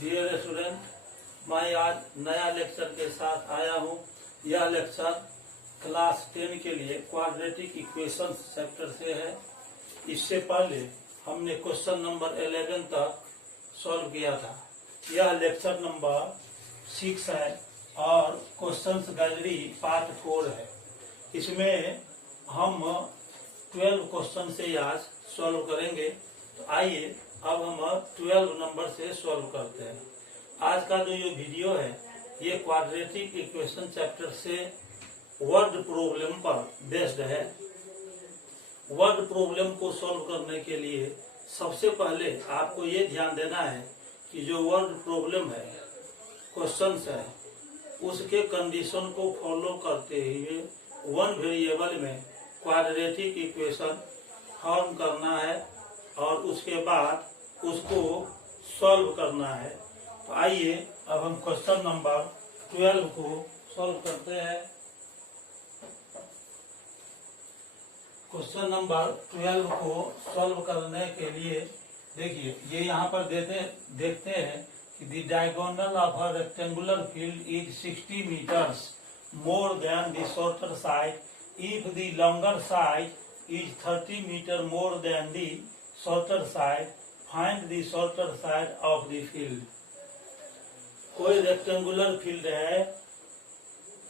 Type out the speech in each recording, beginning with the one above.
Dear student, मैं आज नया लेक्चर के साथ आया हूँ। यह लेक्चर क्लास 10 के लिए क्वाड्रेटिक इक्वेशन चैप्टर से है। इससे पहले हमने क्वेश्चन नंबर 11 तक सॉल्व किया था। यह लेक्चर नंबर 6 है और क्वेश्चंस गैलरी पार्ट 4 है। इसमें हम 12 क्वेश्चन से आज सॉल्व करेंगे। तो आइए अब हम 12 नंबर से सॉल्व करते हैं। आज का जो ये वीडियो है ये क्वाड्रेटिक इक्वेशन चैप्टर से वर्ड प्रॉब्लम पर बेस्ड है। वर्ड प्रॉब्लम को सॉल्व करने के लिए सबसे पहले आपको ये ध्यान देना है कि जो वर्ड प्रॉब्लम है, क्वेश्चंस है, उसके कंडीशन को फॉलो करते हुए वन वेरिएबल में क्वाड्रेटिक इक्वेशन फॉर्म करना है और उसके बाद उसको सॉल्व करना है। तो आइए अब हम क्वेश्चन नंबर 12 को सॉल्व करते हैं। क्वेश्चन नंबर 12 को सॉल्व करने के लिए देखिए ये यहाँ पर देखते हैं कि the diagonal of a rectangular field is 60 metres more than the shorter side if the longer side is 30 metre more than the shorter side, find the shorter side of the field. कोई rectangular field है,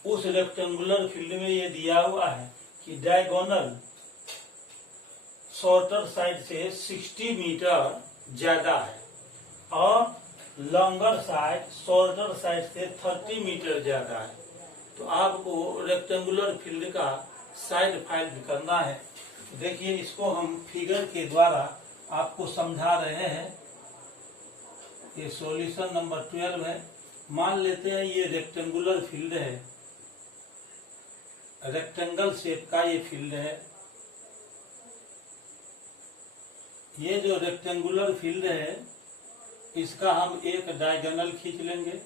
उस rectangular field में ये दिया हुआ है कि diagonal shorter side से 60 मीटर ज्यादा है और लॉन्गर साइड शॉर्टर साइड से 30 मीटर ज्यादा है। तो आपको रेक्टेंगुलर फील्ड का साइड फाइंड करना है। देखिए इसको हम फिगर के द्वारा आपको समझा रहे हैं। ये सॉल्यूशन नंबर 12 है। मान लेते हैं ये रेक्टेंगुलर फील्ड है, रेक्टेंगल शेप का ये फील्ड है। ये जो रेक्टेंगुलर फील्ड है इसका हम एक डायगोनल खींच लेंगे।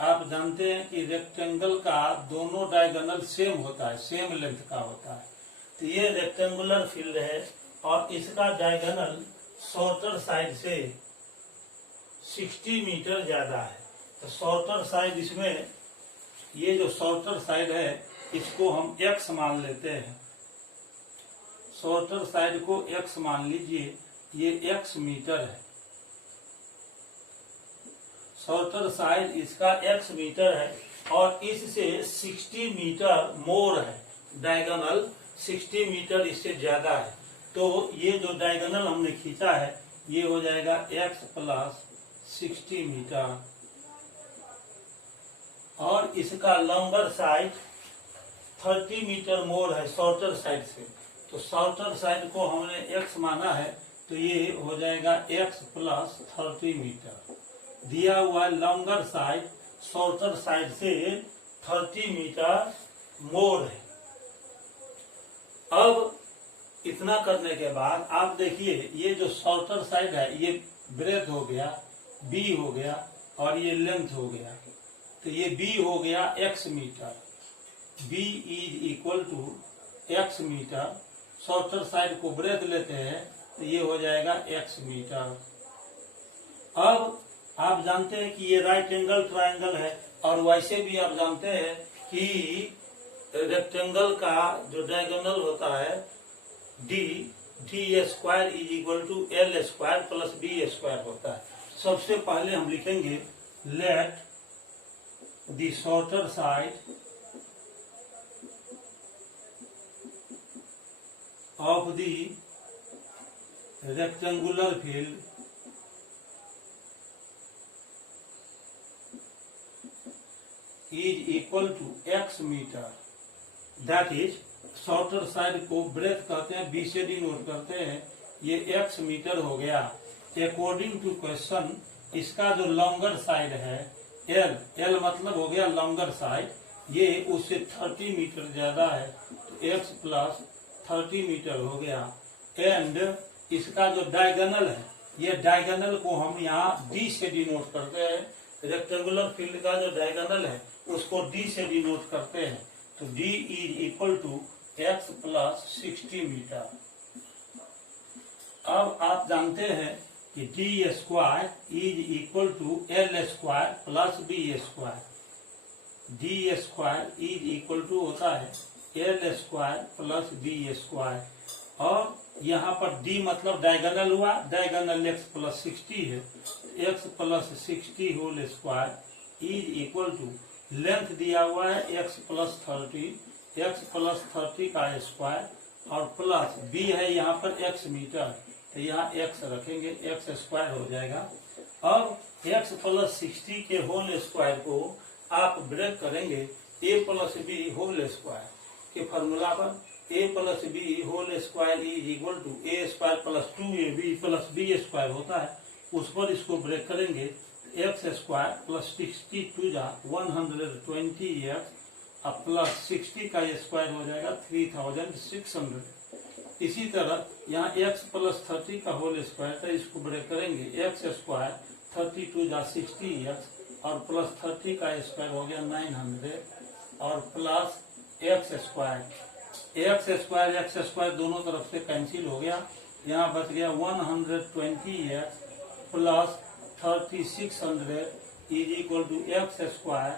आप जानते हैं कि रेक्टेंगल का दोनों डायगोनल सेम होता है, सेम लेंथ का होता है। तो ये रेक्टेंगुलर फील्ड है और इसका डायगोनल शॉर्टर साइड से 60 मीटर ज्यादा है। तो शॉर्टर साइड इसमें, ये जो शॉर्टर साइड है इसको हम x मान लेते हैं। शॉर्टर साइड को x मान लीजिए, ये x मीटर है। शॉर्टर साइड इसका x मीटर है और इससे 60 मीटर मोर है, डायगोनल 60 मीटर इससे ज्यादा है। तो ये जो डायगोनल हमने खींचा है ये हो जाएगा x प्लस 60 मीटर और इसका लॉन्गर साइड 30 मीटर मोर है शॉर्टर साइड से। तो शॉर्टर साइड को हमने x माना है तो ये हो जाएगा x प्लस 30 मीटर। दिया हुआ लॉन्गर साइड शॉर्टर साइड से 30 मीटर मोर है। अब इतना करने के बाद आप देखिए ये जो शॉर्टर साइड है ये ब्रेथ हो गया, b हो गया और ये लेंथ हो गया। तो ये b हो गया x metre, b is equal to x metre. Shorter side को ब्रेथ लेते हैं तो ये हो जाएगा x मीटर। अब आप जानते हैं कि ये राइट एंगल ट्रायंगल है और वैसे भी आप जानते हैं कि रेक्टेंगल का जो डायगोनल होता है D square is equal to L square plus B square होता है। सबसे पहले हम लिखेंगे let the shorter side of the rectangular field is equal to x metre. That is shorter side को ब्रेथ कहते हैं, b से डिनोट करते हैं। ये x मीटर हो गया। अकॉर्डिंग टू क्वेश्चन इसका जो लॉन्गर साइड है l मतलब हो गया लॉन्गर साइड, ये उससे 30 मीटर ज्यादा है तो x प्लस 30 मीटर हो गया। एंड इसका जो डायगोनल है ये डायगोनल को हम यहाँ d से डिनोट करते हैं। रेक्टेंगुलर फील्ड का जो डायगोनल है उसको d से डिनोट करते हैं। तो d is equal to x plus 60 metre. अब आप जानते हैं कि D square is equal to L square plus B square. D square is equal to होता है L square plus B square, और यहाँ पर डी मतलब डायगोनल हुआ, डायगोनल एक्स प्लस 60 है, X plus 60 whole square is equal to length दिया हुआ है एक्स प्लस 30, एक्स प्लस 30 का स्क्वायर और प्लस बी है यहाँ पर एक्स मीटर, तो यहाँ एक्स रखेंगे, एक्स स्क्वायर हो जाएगा। अब एक्स प्लस 60 के होल स्क्वायर को आप ब्रेक करेंगे A plus B whole square के फॉर्मूला पर। A plus B whole square is equal to A square plus 2ab plus B square होता है, उस पर इसको ब्रेक करेंगे, एक्स स्क्वायर प्लस 60 टू जा 120 एक्स अब प्लस 60 का स्क्वायर हो जाएगा 3600। इसी तरह यहाँ x प्लस 30 का होल स्क्वायर था, इसको ब्रेक करेंगे, एक्स स्क्वायर 32 जा 60 एक्स और प्लस 30 का स्क्वायर हो गया 900 और प्लस एक्स स्क्वायर दोनों तरफ से कैंसिल हो गया, यहाँ बच गया 120 X plus 3600 is equal to X square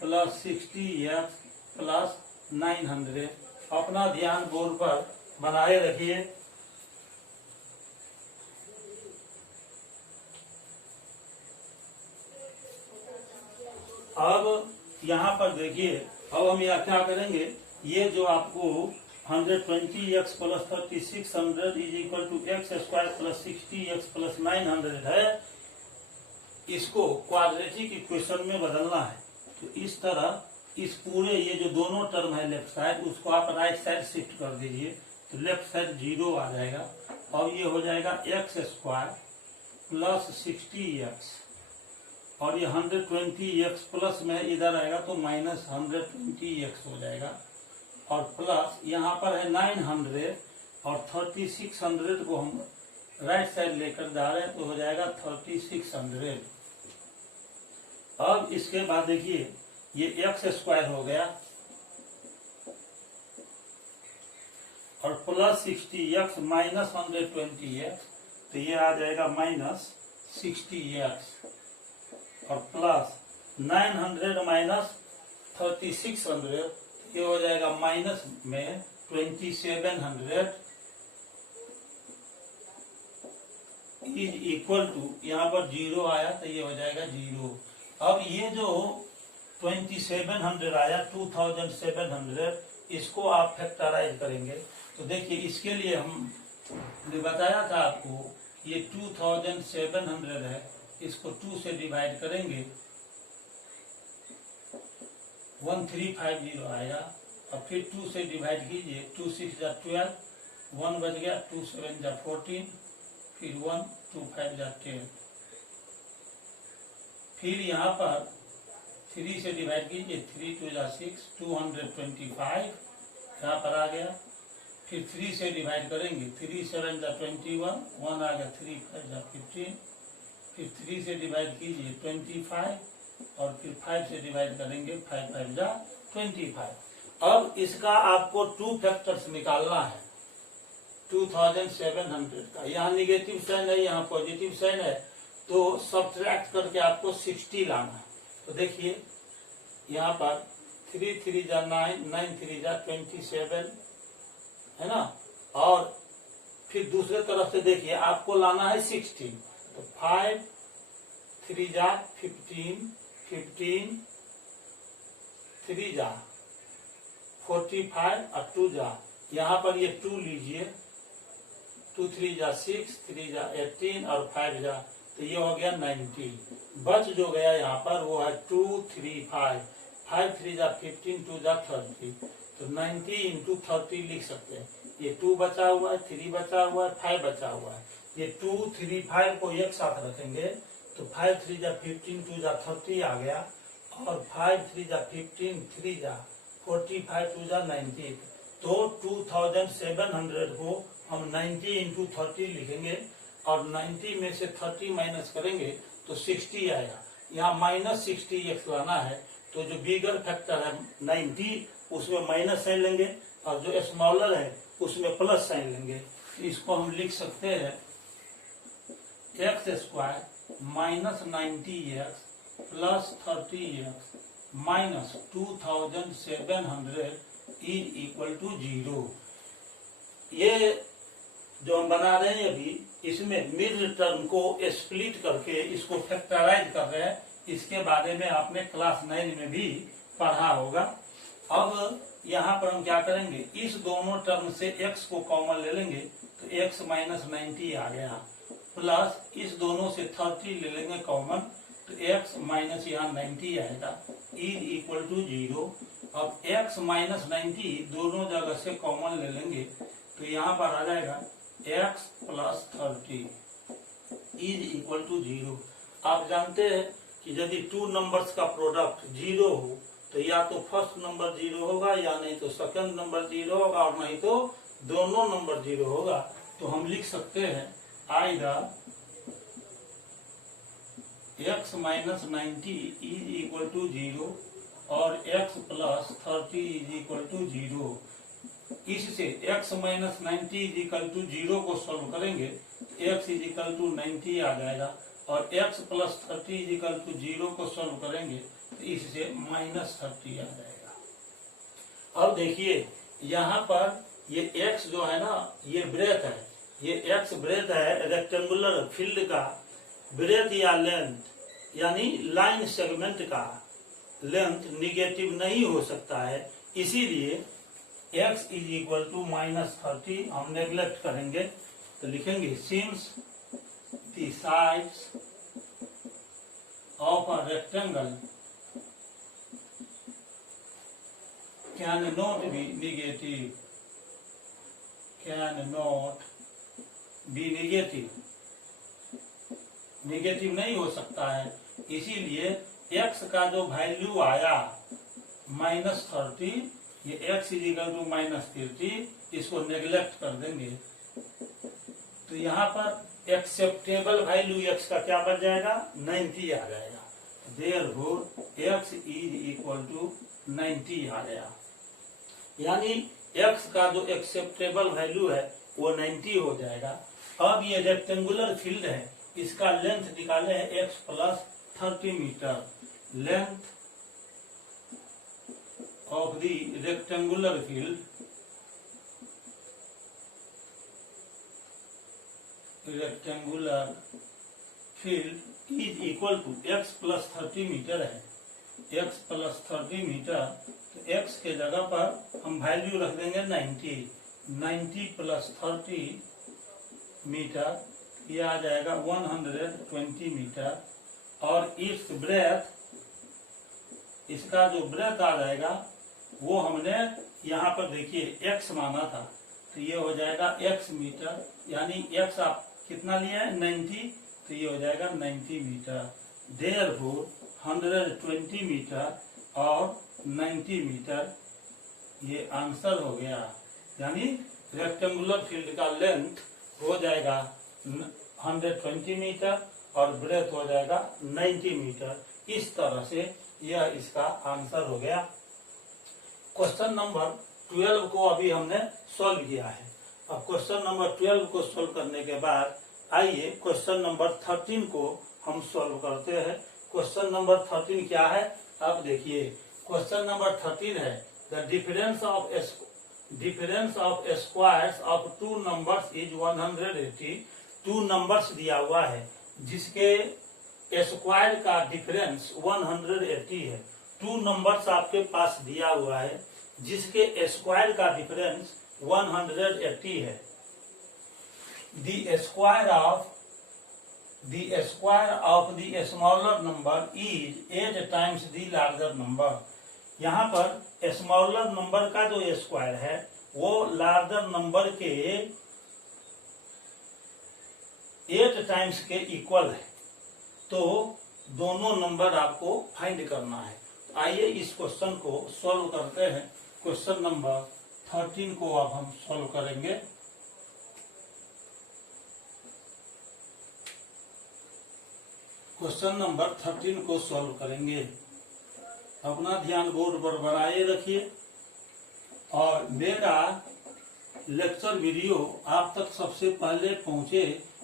plus 60 X plus 900। अपना ध्यान बोर्ड पर बनाए रखिए। अब यहाँ पर देखिए, अब हम यहाँ क्या करेंगे, ये जो आपको 120 X plus 3600 is equal to X square plus 60 X plus 900 है, इसको क्वाड्रेटिक इक्वेशन में बदलना है। तो इस तरह इस पूरे ये जो दोनों टर्म है लेफ्ट साइड, उसको आप राइट साइड शिफ्ट कर दीजिए, तो लेफ्ट साइड 0 आ जाएगा और ये हो जाएगा एक्स स्क्वायर प्लस 60 एक्स और ये 120 एक्स प्लस में इधर आएगा तो माइनस 120 एक्स हो जाएगा और प्लस यहाँ पर है 900 और 3600 को हम राइट साइड लेकर जा रहे हैं तो हो जाएगा 3600। अब इसके बाद देखिए ये एक्स स्क्वायर हो गया और प्लस 60 एक्स माइनस 120 एक्स, तो ये आ जाएगा माइनस 60 एक्स और प्लस 900 माइनस 3600, ये हो जाएगा माइनस में 2700 इज इक्वल टू, यहाँ पर 0 आया तो ये हो जाएगा 0। अब ये जो 2700 आया 2700, इसको आप फैक्टराइज करेंगे, तो देखिए इसके लिए हमने बताया था आपको, ये 2700 है, इसको 2 से डिवाइड करेंगे 1350 आएगा और फिर 2 से डिवाइड कीजिए, 2 6 जा 12, 1 बच गया, 2 7 जा 14, फिर 1 2 5 जा 10, फिर यहाँ पर 3 से डिवाइड कीजिए, 3 2 जा 6, 225 यहाँ पर आ गया, फिर 3 से डिवाइड करेंगे, 3 7 जा 21, 1 आ गया, 3 5 जा 15, फिर 3 से डिवाइड कीजिए 25 और फिर 5 से डिवाइड करेंगे, 5 5 जा 25। अब इसका आपको 2 फैक्टर्स निकालना है 2700 का, यहाँ निगेटिव साइन है, यहाँ पॉजिटिव साइन है, तो सब्ट्रैक्ट करके आपको 60 लाना है। तो देखिए यहाँ पर 3 3 जा 9, 9 3 जा 27 है ना, और फिर दूसरे तरफ से देखिए आपको लाना है 16, तो 5 3 जा 15, 15 3 जा 45 और 2 जा, यहाँ पर ये 2 लीजिए, 2 3 जा 6, 3 जा 18 और 5 जा, तो ये हो गया 90। बच जो गया यहाँ पर वो है 2 3 5, 5 3 जा 15, 2 जा 30, तो 90 इंटू 30 लिख सकते हैं। ये 2 बचा हुआ है, 3 बचा हुआ है, 5 बचा हुआ है, ये 2 3 5 को एक साथ रखेंगे तो 5 3 जा 15, 2 जा 30 आ गया और 5 3 जा 15, 3 जा 45, 2 जा 90, तो 2700 को हम 90 इंटू 30 लिखेंगे और 90 में से 30 माइनस करेंगे तो 60 आएगा। यहाँ माइनस 60 एक्स लाना है, तो जो बिगर फैक्टर है 90 उसमें माइनस साइन लेंगे और जो स्मॉलर है उसमें प्लस साइन लेंगे। इसको हम लिख सकते हैं X square minus 90x plus 30x minus 2700 is equal to 0। ये जो हम बना रहे हैं अभी, इसमें मिड टर्म को स्प्लिट करके इसको फैक्टराइज कर रहे हैं। इसके बारे में आपने क्लास 9 में भी पढ़ा होगा। अब यहाँ पर हम क्या करेंगे, इस दोनों टर्म से x को कॉमन ले लेंगे तो x माइनस 90 आ गया, प्लस इस दोनों से 30 ले लेंगे कॉमन तो x माइनस यहाँ 90 आएगा, इज इक्वल टू 0। अब x माइनस 90 दोनों जगह से कॉमन ले लेंगे तो यहाँ पर आ जाएगा x plus 30 is equal to 0। आप जानते हैं कि यदि टू नंबर्स का प्रोडक्ट 0 हो तो या तो फर्स्ट नंबर 0 होगा, या नहीं तो सेकंड नंबर 0 होगा, और नहीं तो दोनों नंबर 0 होगा। तो हम लिख सकते हैं either x minus 90 is equal to 0 और x plus 30 is equal to 0। इससे x minus 90 is equal to 0 को सॉल्व करेंगे, x इज इक्वल टू 90 आ जाएगा, और x plus 30 is equal to 0 को सॉल्व करेंगे तो इससे माइनस 30 आ जाएगा। अब देखिए यहाँ पर ये x जो है ना, ये ब्रेथ है, ये x ब्रेथ है रेक्टेंगुलर फील्ड का। ब्रेथ या लेंथ यानी लाइन सेगमेंट का लेंथ निगेटिव नहीं हो सकता है, इसीलिए x is equal to minus 30 हम नेग्लेक्ट करेंगे तो लिखेंगे since the sides of a rectangle can not be negative, can not be negative, negative नहीं हो सकता है, इसीलिए x का जो वैल्यू आया माइनस 30, ये x is equal to minus 30, इसको नेग्लेक्ट कर देंगे तो यहाँ पर एक्सेप्टेबल वैल्यू x का क्या बच जाएगा, 90 आ जाएगा। Therefore x is equal to 90 आ गया, यानी x का जो एक्सेप्टेबल वैल्यू है वो 90 हो जाएगा। अब ये रेक्टेंगुलर फील्ड है, इसका लेंथ निकाले हैं x plus 30 metre. Length of the rectangular field, rectangular field is equal to x plus 30 metre है, x प्लस 30 मीटर, तो x के जगह पर हम वैल्यू रख देंगे 90 प्लस 30 मीटर, ये आ जाएगा 120 मीटर। और इस ब्रेथ, इसका जो ब्रेथ आ जाएगा वो हमने यहाँ पर देखिए x माना था, तो ये हो जाएगा x मीटर, यानी x आप कितना लिया है 90, तो ये हो जाएगा 90 मीटर। देयरफॉर 120 मीटर और 90 मीटर ये आंसर हो गया, यानी रेक्टेंगुलर फील्ड का लेंथ हो जाएगा 120 मीटर और ब्रेथ हो जाएगा 90 मीटर। इस तरह से यह इसका आंसर हो गया। क्वेश्चन नंबर 12 को अभी हमने सॉल्व किया है। अब क्वेश्चन नंबर 12 को सॉल्व करने के बाद आइए क्वेश्चन नंबर 13 को हम सॉल्व करते हैं। क्वेश्चन नंबर 13 क्या है, अब देखिए क्वेश्चन नंबर 13 है the difference of squares of two numbers is 180। Two numbers दिया हुआ है जिसके स्क्वायर का डिफरेंस 180 है। टू नंबर्स आपके पास दिया हुआ है जिसके स्क्वायर का डिफरेंस 180 है। The square of the smaller number is 8 times the larger number। यहाँ पर स्मॉलर नंबर का जो स्क्वायर है वो लार्जर नंबर के 8 टाइम्स के इक्वल है, तो दोनों नंबर आपको फाइंड करना है। तो आइए इस क्वेश्चन को सॉल्व करते हैं। क्वेश्चन नंबर 13 को अब हम सॉल्व करेंगे। क्वेश्चन नंबर 13 को सॉल्व करेंगे। अपना ध्यान बोर्ड पर बनाए रखिए और मेरा लेक्चर वीडियो आप तक सबसे पहले पहुंचे,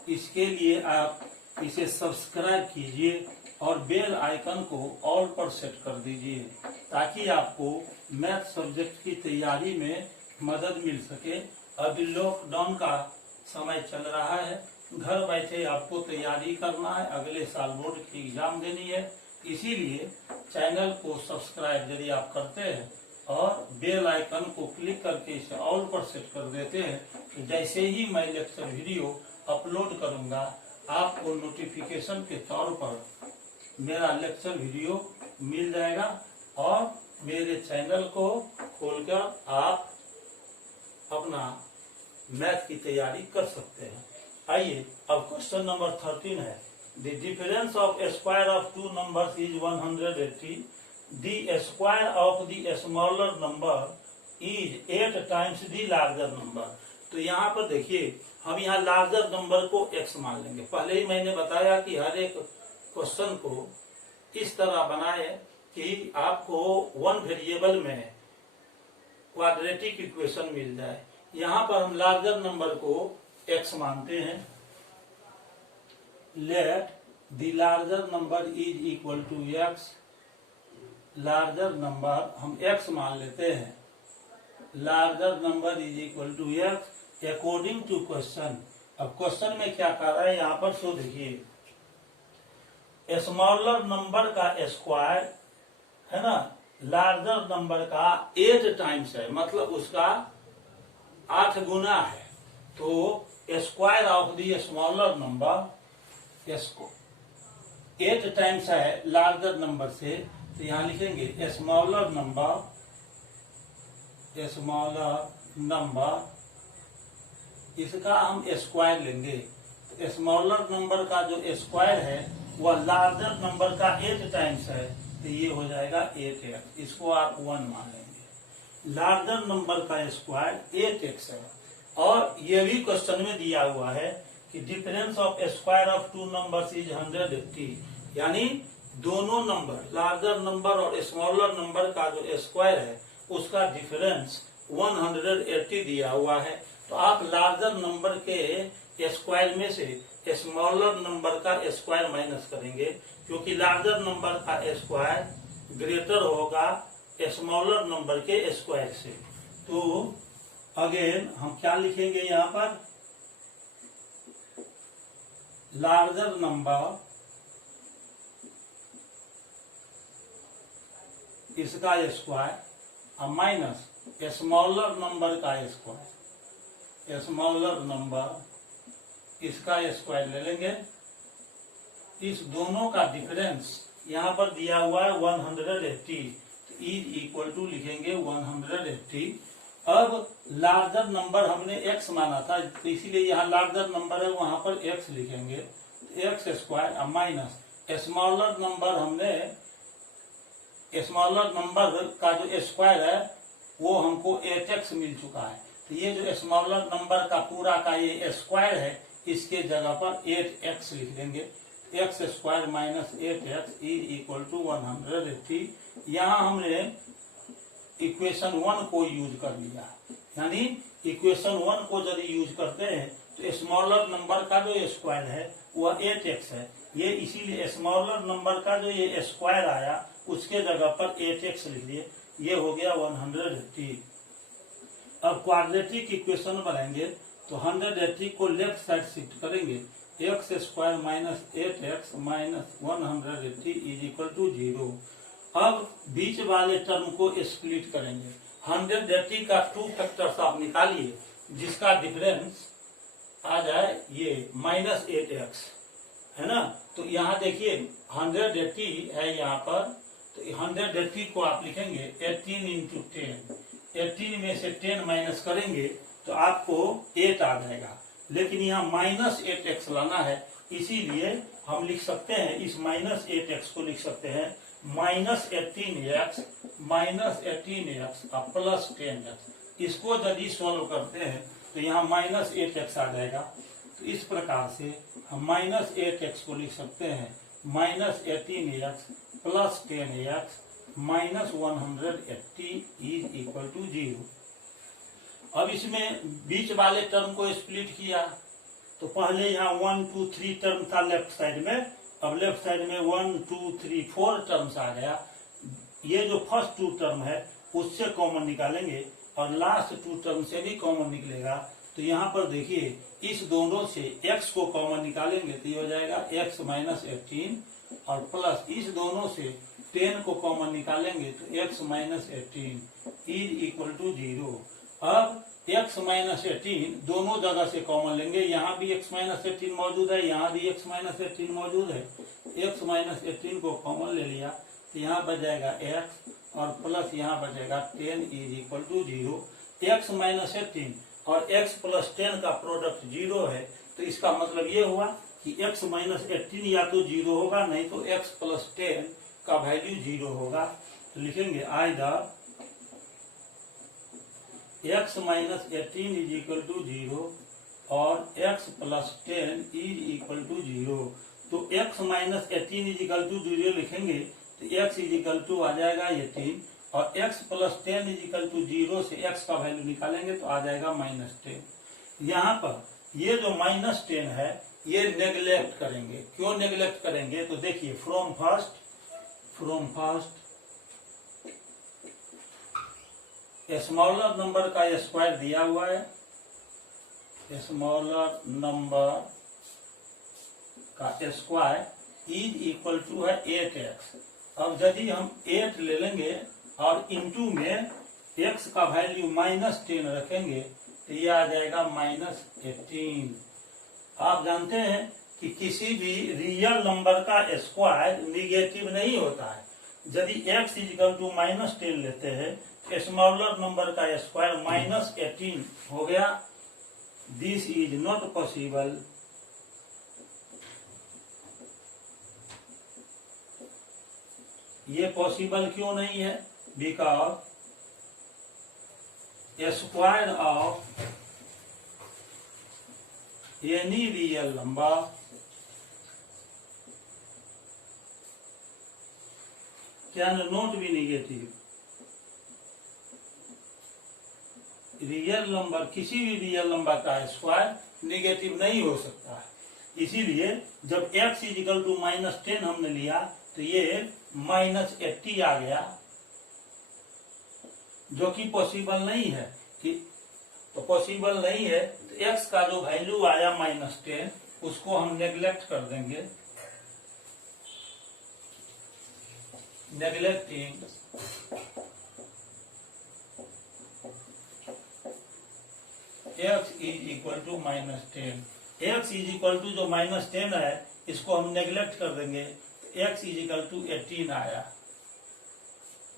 इसके लिए आप इसे सब्सक्राइब कीजिए और बेल आइकन को ऑल पर सेट कर दीजिए ताकि आपको मैथ सब्जेक्ट की तैयारी में मदद मिल सके। अभी लॉकडाउन का समय चल रहा है, घर बैठे आपको तैयारी करना है, अगले साल बोर्ड की एग्जाम देनी है, इसीलिए चैनल को सब्सक्राइब यदि आप करते हैं और बेल आइकन को क्लिक करके इसे ऑल पर सेट कर देते हैं तो जैसे ही मैं लेक्चर वीडियो अपलोड करूंगा आपको नोटिफिकेशन के तौर पर मेरा लेक्चर वीडियो मिल जाएगा और मेरे चैनल को खोलकर आप अपना मैथ की तैयारी कर सकते हैं। आइए अब क्वेश्चन नंबर 13 है। The difference of square of two numbers is 180। The square of the smaller number is 8 times the larger number. तो यहाँ पर देखिए हम यहाँ लार्जर नंबर को x मान लेंगे। पहले ही मैंने बताया कि हर एक क्वेश्चन को इस तरह बनाए कि आपको वन वेरिएबल में क्वाड्रेटिक इक्वेशन मिल जाए। यहाँ पर हम लार्जर नंबर को x मानते हैं। Let the larger number is equal to x। Larger number हम x मान लेते हैं। Larger number is equal to x according to question. अब क्वेश्चन में क्या कर रहा है यहाँ पर सो देखिए, स्मॉलर नंबर का स्क्वायर है ना लार्जर नंबर का 8 टाइम्स है, मतलब उसका 8 गुना है। तो square of the smaller number 8 times है लार्जर नंबर से, तो यहाँ लिखेंगे स्मॉलर नंबर इसका हम स्क्वायर लेंगे। स्मॉलर नंबर का जो स्क्वायर है वह लार्जर नंबर का 8 टाइम्स है, तो ये हो जाएगा 8x। इसको आप 1 मान लेंगे। लार्जर नंबर का स्क्वायर 8x है और ये भी क्वेश्चन में दिया हुआ है कि difference of square of two numbers is 180। यानी दोनों नंबर लार्जर नंबर और स्मॉलर नंबर का जो स्क्वायर है उसका डिफरेंस 180 दिया हुआ है। तो आप लार्जर नंबर के स्क्वायर में से स्मॉलर नंबर का स्क्वायर माइनस करेंगे क्योंकि लार्जर नंबर का स्क्वायर ग्रेटर होगा स्मॉलर नंबर के स्क्वायर से। तो अगेन हम क्या लिखेंगे यहाँ पर, लार्जर नंबर इसका स्क्वायर माइनस स्मॉलर नंबर का स्क्वायर, स्मॉलर नंबर इसका स्क्वायर ले लेंगे। इस दोनों का डिफरेंस यहाँ पर दिया हुआ है 180, इज इक्वल टू लिखेंगे 180। अब लार्जर नंबर हमने x माना था तो इसीलिए यहाँ लार्जर नंबर है वहां पर x लिखेंगे, x square minus smaller number हमने स्मॉलर नंबर का जो स्क्वायर है वो हमको 8x मिल चुका है। तो ये जो स्मॉलर नंबर का पूरा का ये स्क्वायर है इसके जगह पर 8x लिख देंगे। x square minus 8x is equal to 180। यहाँ हमने इक्वेशन 1 को यूज कर लिया, यानी इक्वेशन 1 को यदि यूज करते हैं तो स्मॉलर नंबर का जो स्क्वायर है वह 8x है। ये इसीलिए स्मॉलर नंबर का जो ये स्क्वायर आया उसके जगह पर 8x लिख दिए, ये हो गया 180। अब क्वाड्रेटिक इक्वेशन बनाएंगे तो 180 को लेफ्ट साइड शिफ्ट करेंगे, x square minus 8x minus 180 is equal to 0। अब बीच वाले टर्म को स्प्लिट करेंगे। 180 का 2 फैक्टर्स आप निकालिए जिसका डिफरेंस आ जाए ये माइनस 8x है ना। तो यहाँ देखिए 180 है यहाँ पर, तो 180 को आप लिखेंगे 18 इंटू 10। 18 में से 10 माइनस करेंगे तो आपको 8 आ जाएगा, लेकिन यहाँ माइनस 8x लाना है, इसीलिए हम लिख सकते हैं इस माइनस 8x को लिख सकते हैं माइनस 18x प्लस 10x। इसको यदि सॉल्व करते हैं तो यहाँ माइनस 8x आ जाएगा। तो इस प्रकार से हम माइनस 8x को लिख सकते हैं minus 18x plus 10x minus 180 is equal to 0। अब इसमें बीच वाले टर्म को स्प्लिट किया तो तो पहले यहाँ 1 2 3 टर्म था लेफ्ट साइड में, अब लेफ्ट साइड में 1 2 3 4 टर्म्स आ गया। ये जो फर्स्ट 2 टर्म है उससे कॉमन निकालेंगे और लास्ट 2 टर्म से भी कॉमन निकलेगा। तो यहाँ पर देखिए इस दोनों से x को कॉमन निकालेंगे तो ये हो जाएगा x माइनस 18 और प्लस इस दोनों से 10 को कॉमन निकालेंगे तो x minus 18 is equal to 0। अब x माइनस 18 दोनों जगह से कॉमन लेंगे, यहाँ भी x माइनस 18 मौजूद है, यहाँ भी x माइनस 18 मौजूद है। x माइनस 18 को कॉमन ले लिया तो यहाँ बच जाएगा x और प्लस यहाँ बचेगा 10 is equal to 0। x minus 18 और x प्लस 10 का प्रोडक्ट 0 है, तो इसका मतलब ये हुआ कि x माइनस 18 या तो 0 होगा, नहीं तो x प्लस 10 का वैल्यू 0 होगा। तो लिखेंगे either x minus 18 is equal to 0 और x plus 10 is equal to 0। तो x minus 18 is equal to 0 लिखेंगे तो x इज इक्वल टू आ जाएगा 18 और x plus 10 is equal to 0 से x का वैल्यू निकालेंगे तो आ जाएगा माइनस 10। यहाँ पर ये जो माइनस 10 है ये नेग्लेक्ट करेंगे। क्यों नेग्लेक्ट करेंगे? तो देखिए फ्रॉम फर्स्ट स्मॉलर नंबर का स्क्वायर दिया हुआ है, स्मॉलर नंबर का स्क्वायर इज इक्वल टू है 8x। अब यदि हम 8 ले लेंगे और इनटू में x का वैल्यू माइनस 10 रखेंगे तो ये आ जाएगा माइनस 18। आप जानते हैं कि किसी भी रियल नंबर का स्क्वायर निगेटिव नहीं होता है। यदि x is equal to minus 10 लेते हैं स्मॉलर नंबर का स्क्वायर माइनस 18 हो गया। This is not possible. ये पॉसिबल क्यों नहीं है? Because square of any real number can not be negative. Real number, किसी भी रियल नंबर का स्क्वायर नेगेटिव नहीं हो सकता है। इसीलिए जब x is equal to minus 10 हमने लिया तो ये माइनस 80 आ गया, जो कि पॉसिबल नहीं है। कि तो पॉसिबल नहीं है तो x का जो वैल्यू आया माइनस 10 उसको हम नेग्लेक्ट कर देंगे। Neglecting x is equal to minus 10। x is equal to जो माइनस 10 है इसको हम नेग्लेक्ट कर देंगे तो x इज इक्वल टू 18 आया।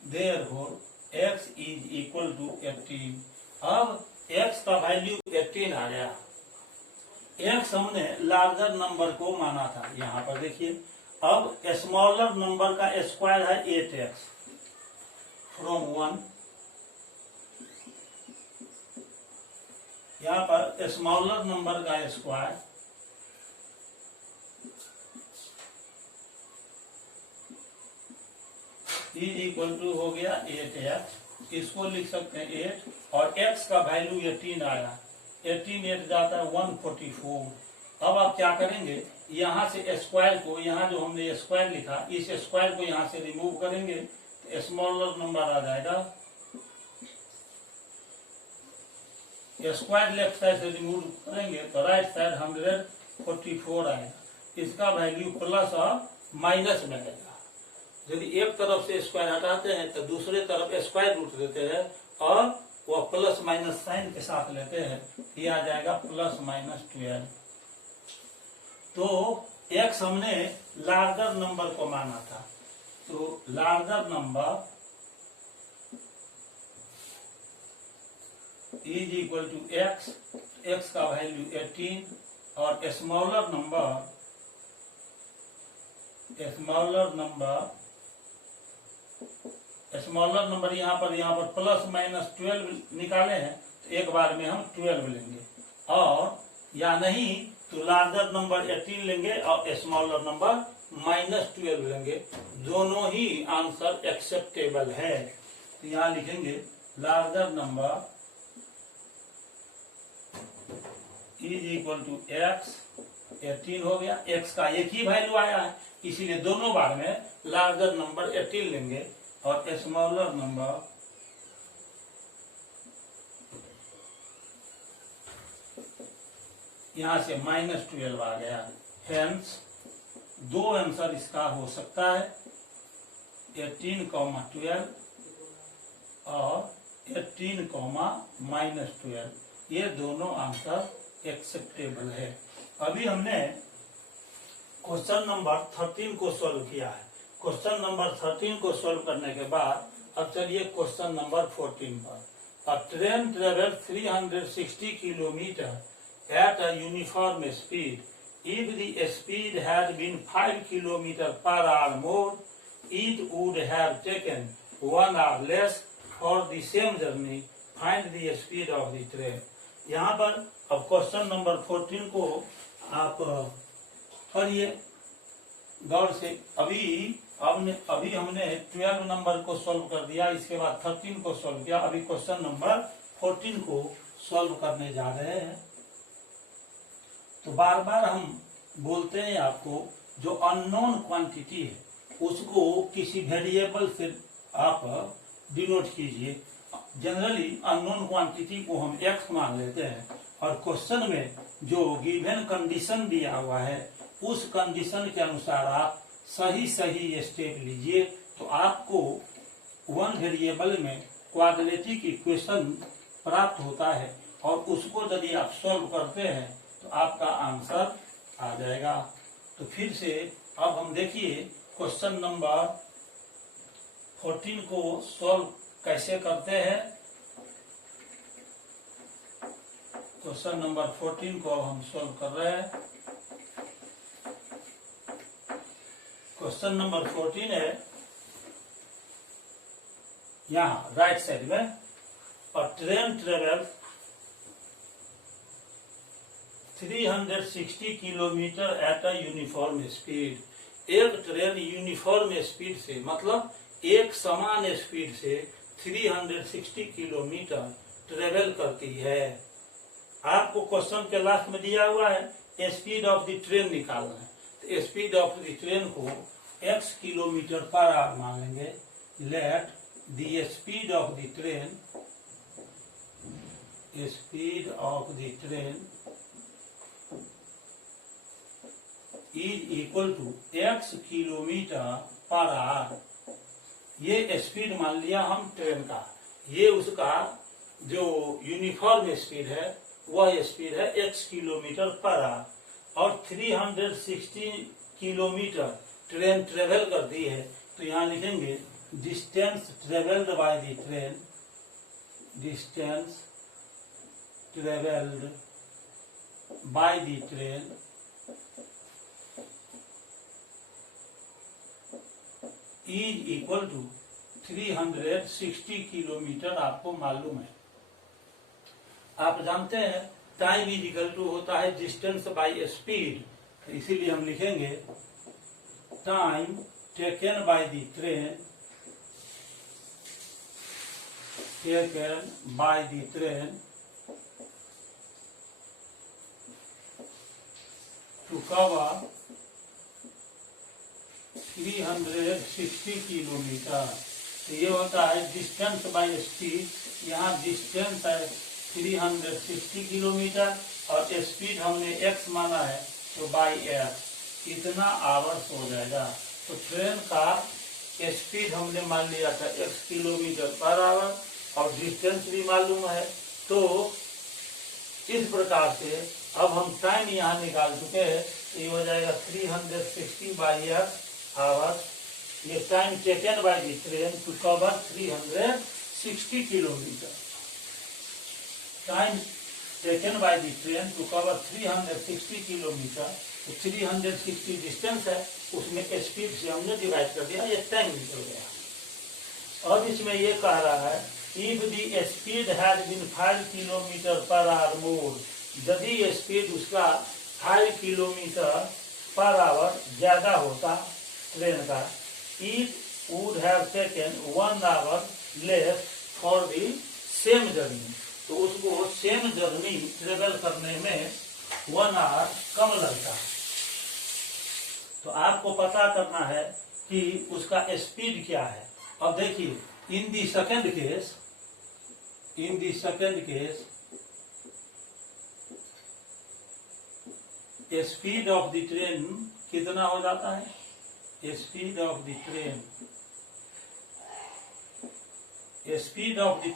Therefore x is equal to 18। अब x का वैल्यू 18 आ गया। x हमने लार्जर नंबर को माना था। यहाँ पर देखिए अब स्मॉलर नंबर का स्क्वायर है 8x फ्रॉम 1। यहाँ पर स्मॉलर नंबर का स्क्वायर इज इक्वल टू हो गया 8x। इसको लिख सकते हैं 8 और x का वैल्यू 18 आया। 18 8 जाता है 144। अब आप क्या करेंगे, यहाँ से स्क्वायर को, यहाँ जो हमने स्क्वायर लिखा इस स्क्वायर को यहाँ से रिमूव करेंगे तो स्मॉलर नंबर आ जाएगा। स्क्वायर लेफ्ट साइड से रिमूव करेंगे तो राइट साइड 144 आएगा। इसका वैल्यू प्लस और माइनस में आएगा। यदि एक तरफ से स्क्वायर हटाते हैं तो दूसरे तरफ स्क्वायर रूट देते हैं और वह प्लस माइनस साइन के साथ लेते हैं, ये आ जाएगा प्लस माइनस 12। तो x हमने लार्जर नंबर को माना था, तो larger number is equal to x का वैल्यू 18 और स्मॉलर नंबर यहाँ पर प्लस माइनस 12 निकाले हैं तो एक बार में हम 12 लेंगे, और या नहीं तो लार्जर नंबर 18 लेंगे और स्मॉलर नंबर माइनस 12 लेंगे। दोनों ही आंसर एक्सेप्टेबल है। तो यहाँ लिखेंगे larger number is equal to x, 18 हो गया। एक्स का एक ही वैल्यू आया है, इसीलिए दोनों बार में लार्जर नंबर 18 लेंगे और स्मॉलर नंबर यहां से -12 आ गया। हेंस दो आंसर इसका हो सकता है, 18,12 और 18,-12, ये दोनों आंसर एक्सेप्टेबल है। अभी हमने क्वेश्चन नंबर 13 को सॉल्व किया है। क्वेश्चन नंबर 13 को सॉल्व करने के बाद अब चलिए क्वेश्चन नंबर 14 पर। अ train travel 360 kilometre at a uniform speed. If the speed had been 5 km per hour more, it would have taken 1 hour less for the same journey. Find the speed of the train. यहाँ पर अब question number 14 को आप पढ़िए गौर से। अभी हमने 12 number को सॉल्व कर दिया, इसके बाद 13 को सॉल्व किया। अभी क्वेश्चन नंबर 14 को सॉल्व करने जा रहे हैं। तो बार बार हम बोलते हैं आपको, जो अननोन क्वांटिटी है उसको किसी वेरिएबल से आप डिनोट कीजिए। जनरली अननोन क्वांटिटी को हम x मान लेते हैं और क्वेश्चन में जो गिवन कंडीशन दिया हुआ है उस कंडीशन के अनुसार आप सही स्टेप लीजिए, तो आपको वन वेरिएबल में क्वाड्रेटिक इक्वेशन प्राप्त होता है और उसको यदि आप सॉल्व करते हैं तो आपका आंसर आ जाएगा। तो फिर से अब हम देखिए क्वेश्चन नंबर 14 को सॉल्व कैसे करते हैं। क्वेश्चन नंबर 14 को हम सॉल्व कर रहे हैं। क्वेश्चन नंबर 14 है यहाँ राइट साइड में, और train travel 360 kilometre at a uniform speed. एक ट्रेन यूनिफॉर्म स्पीड से, मतलब एक समान स्पीड से 360 किलोमीटर ट्रेवल करती है। आपको क्वेश्चन के लास्ट में दिया हुआ है स्पीड ऑफ द ट्रेन निकालना है, तो स्पीड ऑफ द ट्रेन को x किलोमीटर पर आवर मान लेंगे। Let the speed of the train, speed of the train is equal to x kilometre per hour. ये स्पीड मान लिया हम ट्रेन का, ये उसका जो यूनिफॉर्म स्पीड है वह स्पीड है x किलोमीटर पर आवर, और 360 किलोमीटर ट्रेन ट्रेवल करती है। तो यहाँ लिखेंगे distance travelled by the train, distance travelled by the train is equal to 360 kilometre. आपको मालूम है, आप जानते हैं टाइम इज इक्वल टू होता है डिस्टेंस बाय स्पीड, तो इसीलिए हम लिखेंगे time taken by the train, taken by the train to cover 360 kilometre. तो ये होता है डिस्टेंस बाय स्पीड। यहाँ डिस्टेंस है 360 किलोमीटर और स्पीड हमने x माना है, तो बाय x इतना आवर्स हो जाएगा। तो ट्रेन का स्पीड हमने मान लिया था x किलोमीटर पर आवर और डिस्टेंस भी मालूम है। तो इस प्रकार से अब हम टाइम यहाँ निकाल चुके हैं, तो ये हो जाएगा 360 बाई x आवर्स। ये time taken by the train to cover 360 kilometre. Time taken by the train to cover 360 kilometre. तो 360 डिस्टेंस है, उसमें स्पीड से हमने डिवाइड कर दिया, ये टाइम निकल गया। अब इसमें ये कह रहा है if the speed had been 5 kilometre per hour more, यदि स्पीड उसका 5 किलोमीटर पर आवर ज्यादा होता ट्रेन का, it would have taken 1 our less for the same journey. तो उसको सेम जर्नी ट्रेवल करने में 1 आवर कम लगता है। तो आपको पता करना है कि उसका स्पीड क्या है। अब देखिए, in the second case speed of the train कितना हो जाता है? स्पीड ऑफ द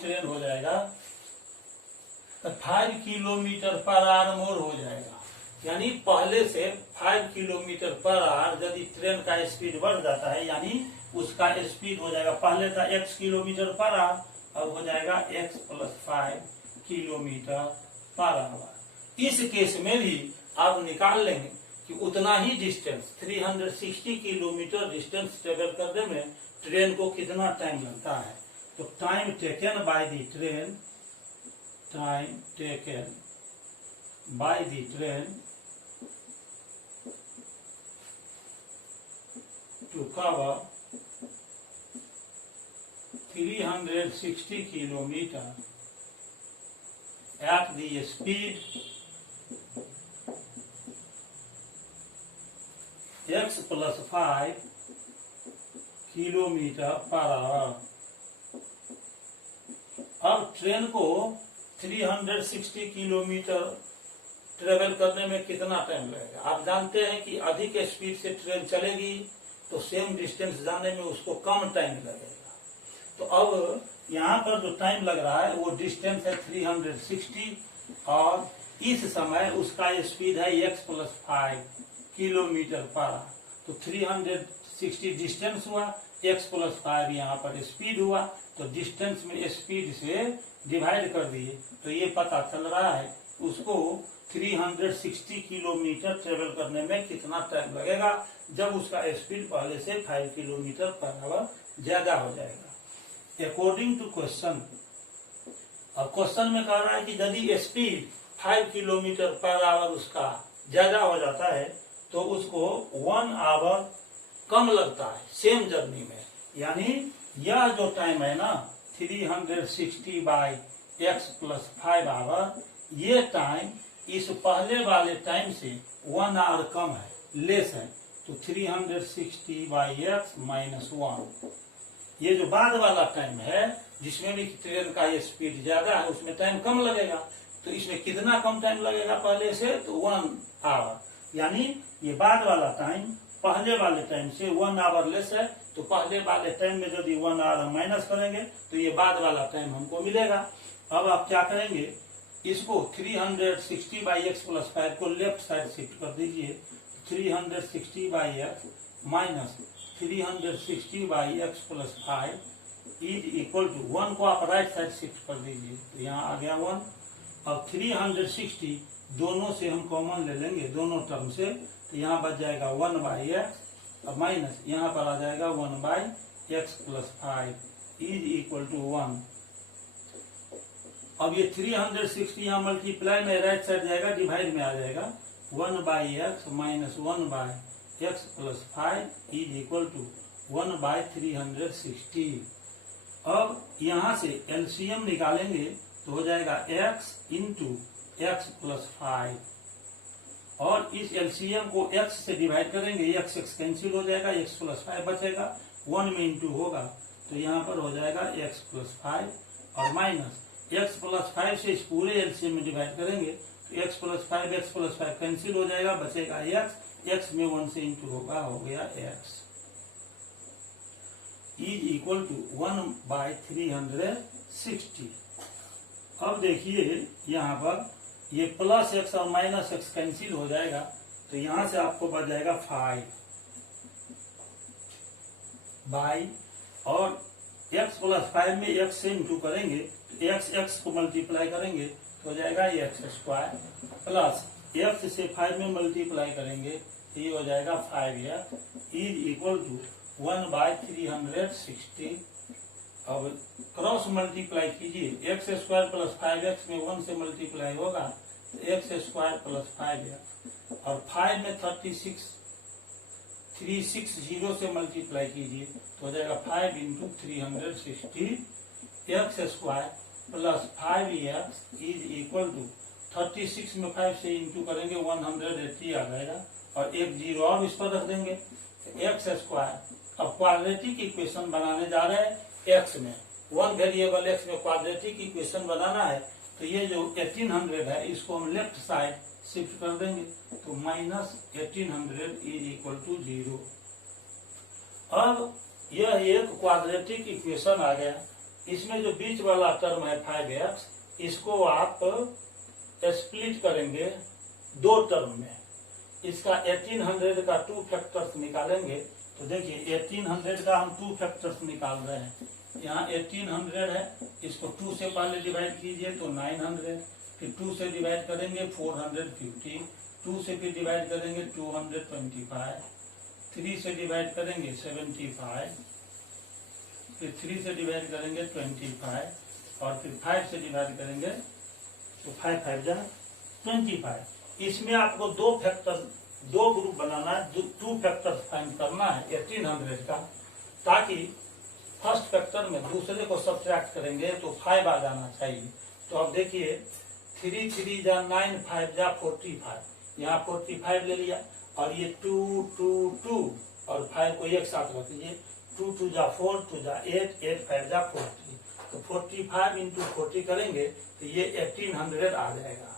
ट्रेन हो जाएगा 5 किलोमीटर पर आवर मोर हो जाएगा। यानी पहले से 5 किलोमीटर पर आवर यदि ट्रेन का स्पीड बढ़ जाता है, यानी उसका स्पीड हो जाएगा, पहले था x किलोमीटर पर आवर, अब हो जाएगा x + 5 किलोमीटर पर आवर। इस केस में भी आप निकाल लेंगे कि उतना ही डिस्टेंस 360 किलोमीटर डिस्टेंस ट्रेवल करने में ट्रेन को कितना टाइम लगता है। तो time taken by the train to cover 360 kilometer at the speed x + 5 kilometre per our. अब ट्रेन को 360 किलोमीटर ट्रेवल करने में कितना टाइम लगेगा? आप जानते हैं कि अधिक स्पीड से ट्रेन चलेगी तो सेम डिस्टेंस जाने में उसको कम टाइम लगेगा। तो अब यहाँ पर जो टाइम लग रहा है वो डिस्टेंस है 360 और इस समय उसका स्पीड है x + 5 किलोमीटर पर आवर। तो 360 डिस्टेंस हुआ, x + 5 यहाँ पर स्पीड हुआ, तो डिस्टेंस में स्पीड से डिवाइड कर दिए तो ये पता चल रहा है उसको 360 किलोमीटर ट्रेवल करने में कितना टाइम लगेगा जब उसका स्पीड पहले से 5 किलोमीटर पर आवर ज्यादा हो जाएगा। अकॉर्डिंग टू क्वेश्चन, अब क्वेश्चन में कह रहा है कि यदि स्पीड 5 किलोमीटर पर आवर उसका ज्यादा हो जाता है तो उसको 1 आवर कम लगता है सेम जर्नी में। यानी यह जो टाइम है ना 360 बाई x + 5 आवर, ये टाइम इस पहले वाले टाइम से 1 आवर कम है, लेस है। तो 360 बाई x - 1, ये जो बाद वाला टाइम है जिसमें भी ट्रेन का ये स्पीड ज्यादा है उसमें टाइम कम लगेगा। तो इसमें कितना कम टाइम लगेगा पहले से? तो 1 आवर। यानी ये बाद वाला टाइम पहले वाले टाइम से 1 आवर लेस है। तो पहले वाले टाइम में यदि 1 आवर हम माइनस करेंगे तो ये बाद वाला टाइम हमको मिलेगा। अब आप क्या करेंगे, इसको 360 बाई x + 5 को लेफ्ट साइड शिफ्ट कर दीजिए। 360 बाई x - 360 बाई x + 5 = 1 को आप राइट साइड शिफ्ट कर दीजिए तो यहाँ आ गया 1। अब 360 दोनों से हम कॉमन ले लेंगे, दोनों टर्म से, तो यहाँ बच जाएगा 1/x, अब माइनस यहाँ पर आ जाएगा 1/x + 5 = 1। अब ये 360 यहाँ मल्टीप्लाई में राइट साइड जाएगा, डिवाइड में आ जाएगा 1/x - 1/x + 5 = 1/360। अब यहाँ से एलसीएम निकालेंगे तो हो जाएगा x × x + 5 और इस एलसीएम को x से डिवाइड करेंगे, x कैंसिल हो जाएगा, x + 5 बचेगा, 1 में इंटू होगा तो यहाँ पर हो जाएगा x + 5 और माइनस x + 5 से इस पूरे एलसीएम में डिवाइड करेंगे तो x + 5 कैंसिल हो जाएगा, बचेगा x में 1 से इंटू होगा, हो गया x = 1/360। अब देखिए यहाँ पर ये +x और -x कैंसिल हो जाएगा तो यहाँ से आपको बच जाएगा 5 बाई, और x + 5 में x से इंटू करेंगे तो x को मल्टीप्लाई करेंगे तो हो जाएगा x² प्लस x से 5 में मल्टीप्लाई करेंगे तो ये हो जाएगा 5x = 1/360। अब क्रॉस मल्टीप्लाई कीजिए, x² + 5x में 1 से मल्टीप्लाई होगा तो x² + 5x, और 5 में 360 से मल्टीप्लाई कीजिए तो हो जाएगा 5 × 360 x² + 5x = 36 में 5 से इंटू करेंगे 180 आ जाएगा, और एक जीरो और इस पर रख देंगे, एक्स स्क्वायर। अब क्वाड्रेटिक इक्वेशन बनाने जा रहे हैं एक्स में, वन वेरिएबल एक्स में क्वाड्रेटिक इक्वेशन बनाना है, तो ये जो 1800 है इसको हम लेफ्ट साइड शिफ्ट कर देंगे, तो माइनस 1800 इज इक्वल टू 0। अब यह एक क्वाड्रेटिक इक्वेशन आ गया। इसमें जो बीच वाला टर्म है 5x, इसको आप स्प्लिट करेंगे दो टर्म में। इसका 1800 का 2 फैक्टर्स निकालेंगे, तो देखिए 1800 का हम 2 फैक्टर्स निकाल रहे हैं। यहाँ 1800 है, इसको 2 से पहले डिवाइड कीजिए तो 900, फिर 2 से डिवाइड करेंगे 450, 2 से फिर डिवाइड करेंगे 225, 3 से डिवाइड करेंगे 75, फिर 3 से डिवाइड करेंगे 25, और फिर 5 से डिवाइड करेंगे तो 5 5 जा 25। इसमें आपको दो ग्रुप बनाना है, 2 फैक्टर फाइंड करना है 1800 का, ताकि फर्स्ट फैक्टर में दूसरे को सब्ट्रैक्ट करेंगे तो 5 आ जाना चाहिए। तो अब देखिए 3 3 जा 9, 5 जा 45, यहाँ 45 ले लिया, और ये 2 2 2 और 5 को एक साथ रख लीजिए, 2 2 जा 4, 2 जा 8, 8 5 जा 40, तो 45 इंटू 40 करेंगे तो ये 1800 आ जाएगा।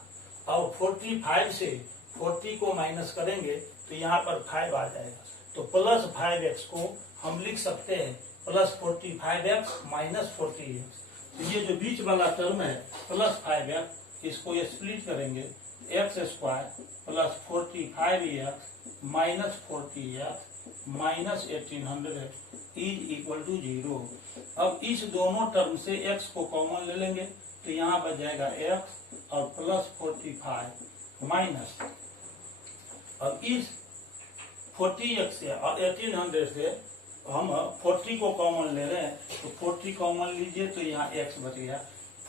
और 45 से 40 को माइनस करेंगे तो यहाँ पर 5 आ जाएगा, तो प्लस 5x को हम लिख सकते हैं प्लस 45x माइनस 40x। तो ये जो बीच वाला टर्म है प्लस 5x, इसको स्प्लिट करेंगे, x square plus 45x minus 40x minus 1800 is equal to 0। अब इस दोनों टर्म से x को कॉमन ले लेंगे, तो यहाँ बच जाएगा x और प्लस 45 माइनस, अब इस 40x से और 1800 से हम 40 को कॉमन ले रहे हैं, तो 40 कॉमन लीजिए तो यहाँ x बच गया।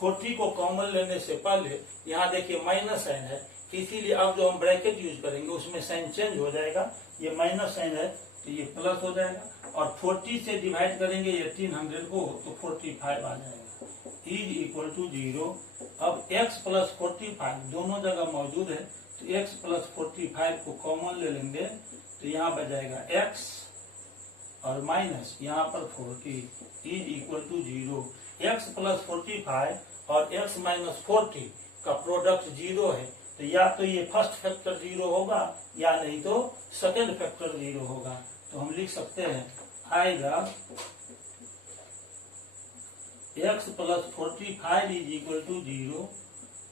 40 को कॉमन लेने से पहले यहाँ देखिए माइनस साइन है, इसीलिए अब जो हम ब्रैकेट यूज करेंगे उसमें साइन चेंज हो जाएगा, ये माइनस साइन है तो ये प्लस हो जाएगा, और 40 से डिवाइड करेंगे 1800 को तो 45 आ जाएगा, इज इक्वल टू 0। अब x प्लस 45 दोनों जगह मौजूद है, तो x प्लस 45 को कॉमन ले लेंगे, तो यहाँ बच जाएगा x और माइनस यहाँ पर 40 is equal to 0। x plus 45 और x माइनस 40 का प्रोडक्ट 0 है, तो या तो ये फर्स्ट फैक्टर 0 होगा या नहीं तो सेकेंड फैक्टर 0 होगा। तो हम लिख सकते हैं आएगा x plus 45 is equal to 0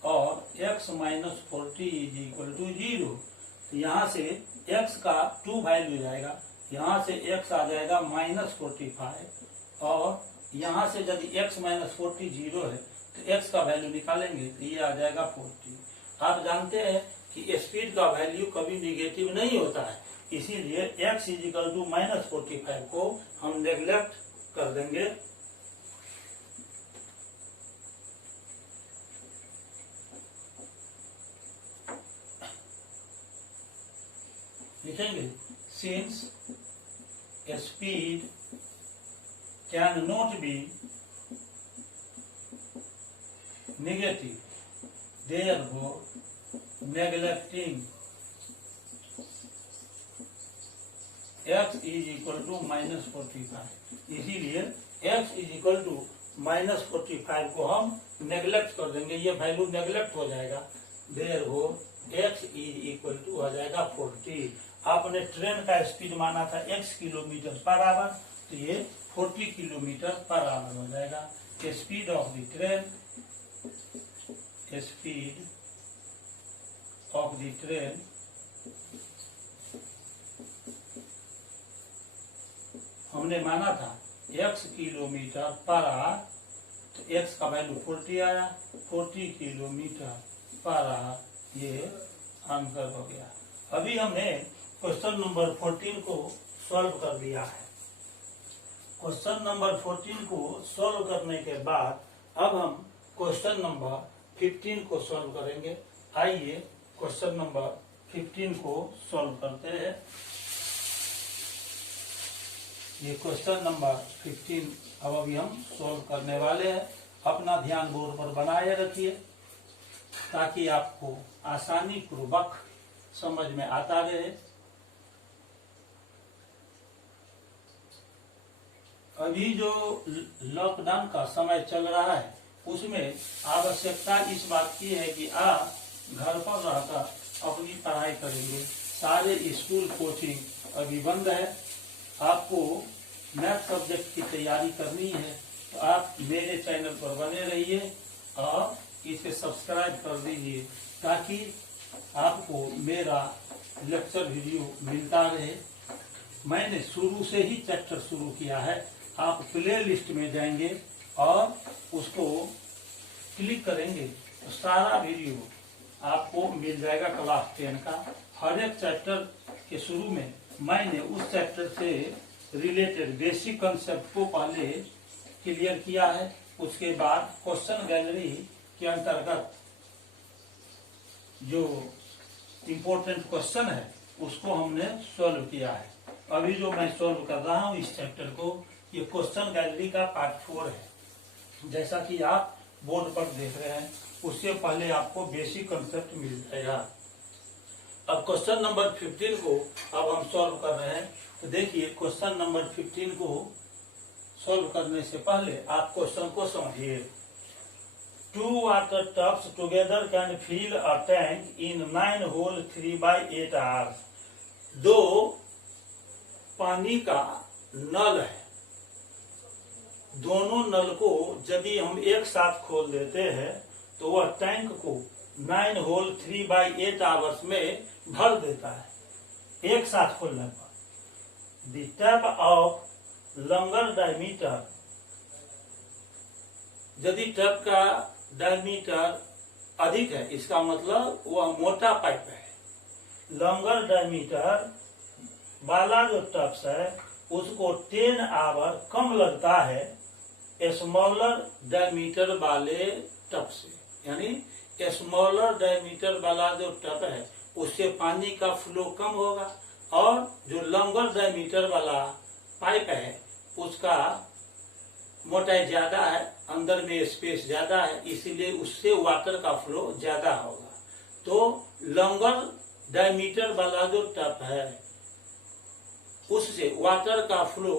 और x minus 40 is equal to 0। तो यहाँ से x का 2 वैल्यू जाएगा, यहाँ से x आ जाएगा माइनस 45, और यहाँ से यदि x माइनस 40 0 है तो x का वैल्यू निकालेंगे तो ये आ जाएगा 40। आप जानते हैं कि स्पीड का वैल्यू कभी निगेटिव नहीं होता है, इसीलिए x is equal to minus 45 को हम नेग्लेक्ट कर देंगे। लिखेंगे since speed can not be negative, therefore neglecting x is equal to minus 45, इसीलिए x is equal to minus 45 को हम नेग्लेक्ट कर देंगे, ये वैल्यू नेग्लेक्ट हो जाएगा, therefore x is equal to आ जाएगा 40। आपने ट्रेन का स्पीड माना था x किलोमीटर पर आवर, तो ये 40 किलोमीटर पर आवर हो जाएगा। Speed of the train, speed of the train हमने माना था x किलोमीटर पर आवर, तो x का वैल्यू 40 आया, 40 किलोमीटर पर आवर, ये आंसर हो गया। अभी हमने क्वेश्चन नंबर 14 को सॉल्व कर दिया है। क्वेश्चन नंबर 14 को सॉल्व करने के बाद अब हम क्वेश्चन नंबर 15 को सॉल्व करेंगे। आइए क्वेश्चन नंबर 15 को सॉल्व करते हैं। ये क्वेश्चन नंबर 15 अब अभी हम सॉल्व करने वाले हैं। अपना ध्यान बोर्ड पर बनाए रखिए। ताकि आपको आसानी पूर्वक समझ में आता रहे। अभी जो लॉकडाउन का समय चल रहा है उसमें आवश्यकता इस बात की है कि आप घर पर रहकर अपनी पढ़ाई करेंगे। सारे स्कूल कोचिंग अभी बंद है। आपको मैथ सब्जेक्ट की तैयारी करनी है तो आप मेरे चैनल पर बने रहिए और इसे सब्सक्राइब कर दीजिए ताकि आपको मेरा लेक्चर वीडियो मिलता रहे। मैंने शुरू से ही चैप्टर शुरू किया है। आप प्ले लिस्ट में जाएंगे और उसको क्लिक करेंगे तो सारा वीडियो आपको मिल जाएगा। क्लास 10 का हर एक चैप्टर के शुरू में मैंने उस चैप्टर से रिलेटेड बेसिक कंसेप्ट को पहले क्लियर किया है। उसके बाद क्वेश्चन गैलरी के अंतर्गत जो इम्पोर्टेंट क्वेश्चन है उसको हमने सॉल्व किया है। अभी जो मैं सॉल्व कर रहा हूँ इस चैप्टर को, ये क्वेश्चन गैलरी का पार्ट 4 है। जैसा कि आप बोर्ड पर देख रहे हैं, उससे पहले आपको बेसिक कंसेप्ट मिल जाएगा। अब क्वेश्चन नंबर 15 को अब हम सॉल्व कर रहे हैं। तो देखिए क्वेश्चन नंबर 15 को सॉल्व करने से पहले आप क्वेश्चन को समझिए। 2 water tubs together can fill a tank in 9 hole 3/8 hours। 2 पानी का नल है, दोनों नल को जब हम एक साथ खोल देते हैं तो वह टैंक को 9 होल 3/8 आवर्स में भर देता है एक साथ खोलने पर। The tap of longer diameter, यदि टैप का डायमीटर अधिक है इसका मतलब वह मोटा पाइप है। लॉन्गर डायमीटर वाला जो टप्स है उसको 10 आवर कम लगता है स्मॉलर डायमीटर वाले टप से। यानी स्मॉलर डायमीटर वाला जो टप है उससे पानी का फ्लो कम होगा और जो लॉन्गर डायमीटर वाला पाइप है उसका मोटाई ज्यादा है, अंदर में स्पेस ज्यादा है, इसलिए उससे वाटर का फ्लो ज्यादा होगा। तो लॉन्गर डायमीटर वाला जो टप है उससे वाटर का फ्लो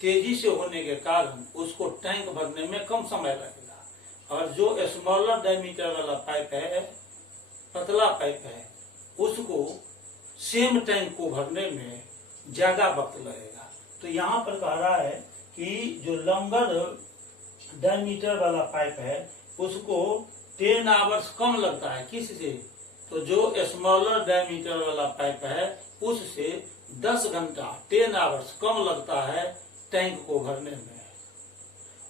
तेजी से होने के कारण उसको टैंक भरने में कम समय लगेगा। और जो स्मॉलर डायमीटर वाला पाइप है, पतला पाइप है, उसको सेम टैंक को भरने में ज्यादा वक्त लगेगा। तो यहाँ पर कह रहा है कि जो लॉन्गर डायमीटर वाला पाइप है उसको 10 आवर्स कम लगता है। किससे? तो जो स्मॉलर डायमीटर वाला पाइप है उससे 10 घंटा 10 आवर्स कम लगता है टैंक को भरने में।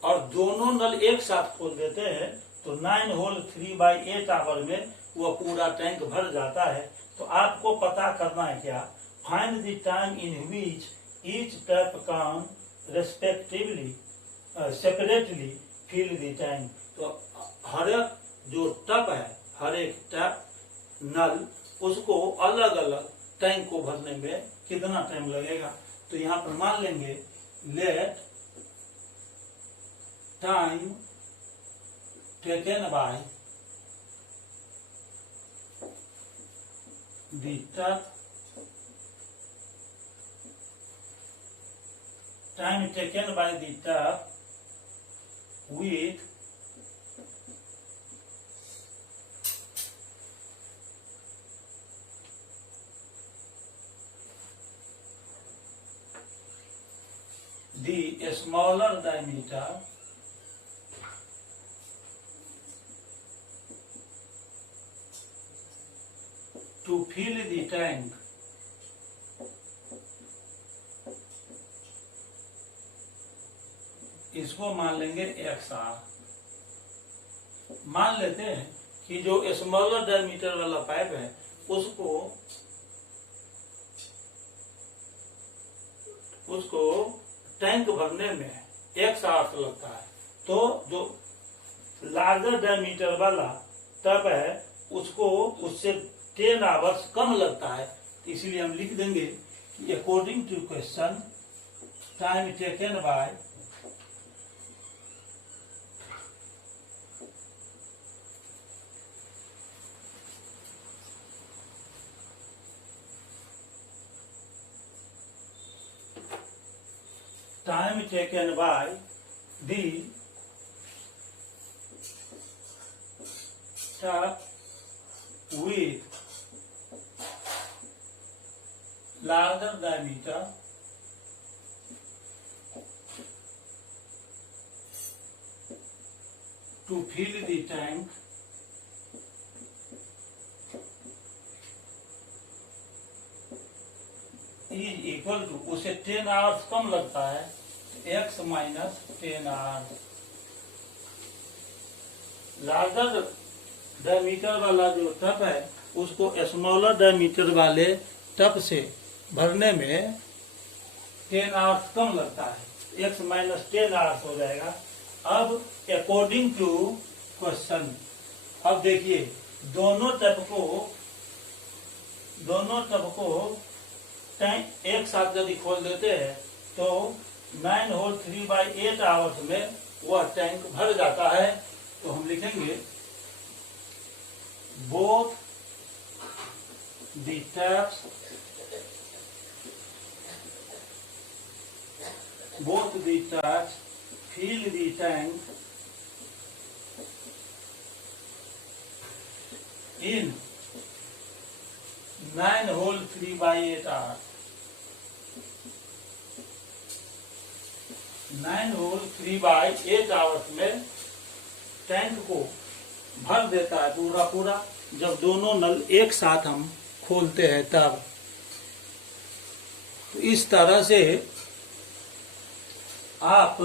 और दोनों नल एक साथ खोल देते हैं तो 9 होल 3/8 आवर में वह पूरा टैंक भर जाता है। तो आपको पता करना है क्या, find the time in which each tap can respectively separately fill the tank. तो हर एक जो टप है, हर एक टैप नल उसको अलग अलग टैंक को भरने में कितना टाइम लगेगा। तो यहाँ पर मान लेंगे let time taken by the tap, time taken by the tap with the smaller diameter to fill the tank इसको मान लेंगे XR। मान लेते हैं कि जो स्मॉलर डायमीटर वाला पाइप है उसको टैंक भरने में 1 साथ लगता है। तो जो लार्जर डायमीटर वाला टब है उसको उससे 10 आवर्स कम लगता है। इसलिए हम लिख देंगे कि according to question time taken by time taken by the tap with larger diameter to fill the tank is equal to, उसे 10 आवर्स कम लगता है, x minus 10 hours. Larger diameter वाला जो टब है उसको स्मॉलर डायमीटर वाले टब से भरने में 10 आवर्स कम लगता है, x माइनस 10 आवर्स हो जाएगा। अब अकॉर्डिंग टू क्वेश्चन, अब देखिए दोनों टब को टैंक एक साथ यदि खोल देते हैं तो 9 होल 3/8 आवर्स में वह टैंक भर जाता है। तो हम लिखेंगे both the taps fill the tank in 9 whole 3/8 hours. 9 whole 3/8 hours में टैंक को भर देता है पूरा, जब दोनों नल एक साथ हम खोलते हैं तब। तो इस तरह से आप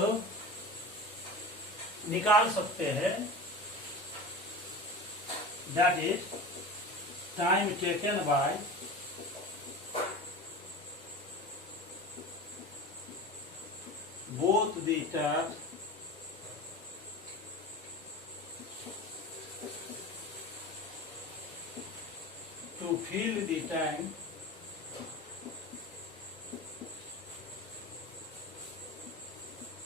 निकाल सकते हैं, that is time taken bye both the taps to fill the tank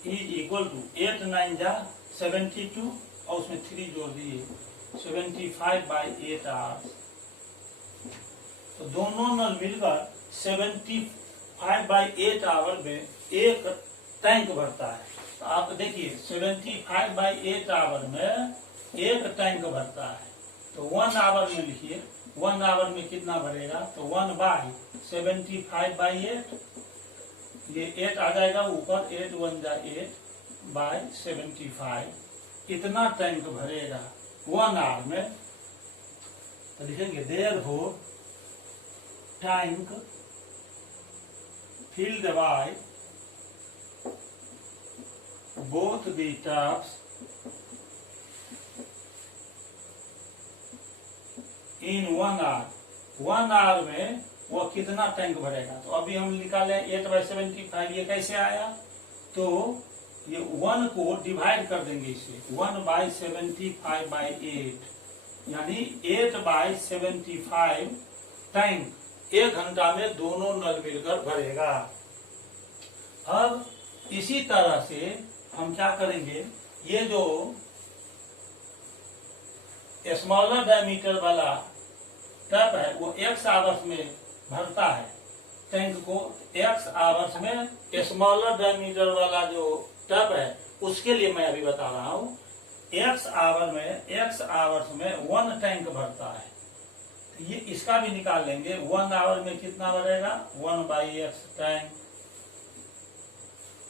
is equal to 8 9 जा 72 और उसमें 3 जोड़ दिए 75/8 आवर्स। तो दोनों नल मिलकर 75/8 आवर में एक टैंक भरता है। तो आप देखिए 75/8 आवर में एक टैंक भरता है। तो 1 आवर में लिखिए, 1 आवर में कितना भरेगा, तो 1/75/8, ये 8 आ जाएगा ऊपर, 8 1 जा 8/75, इतना टैंक भरेगा 1 आवर में। तो लिखेंगे therefore tank filled by both the taps in 1 hour। 1 hour में वो कितना टैंक भरेगा, तो अभी हम निकाले 8/75, ये कैसे आया, तो ये 1 को डिवाइड कर देंगे इसे 1/75/8, यानी 8/75 टैंक 1 घंटा में दोनों नल मिलकर भरेगा। अब इसी तरह से हम क्या करेंगे, ये जो स्मॉलर डायमीटर वाला टैप है वो x आवर्स में भरता है टैंक को, x आवर्स में स्मॉलर डायमीटर वाला जो टैप है उसके लिए मैं अभी बता रहा हूँ, x आवर्स में 1 टैंक भरता है। तो ये इसका भी निकाल लेंगे, 1 आवर में कितना भरेगा, 1/x टैंक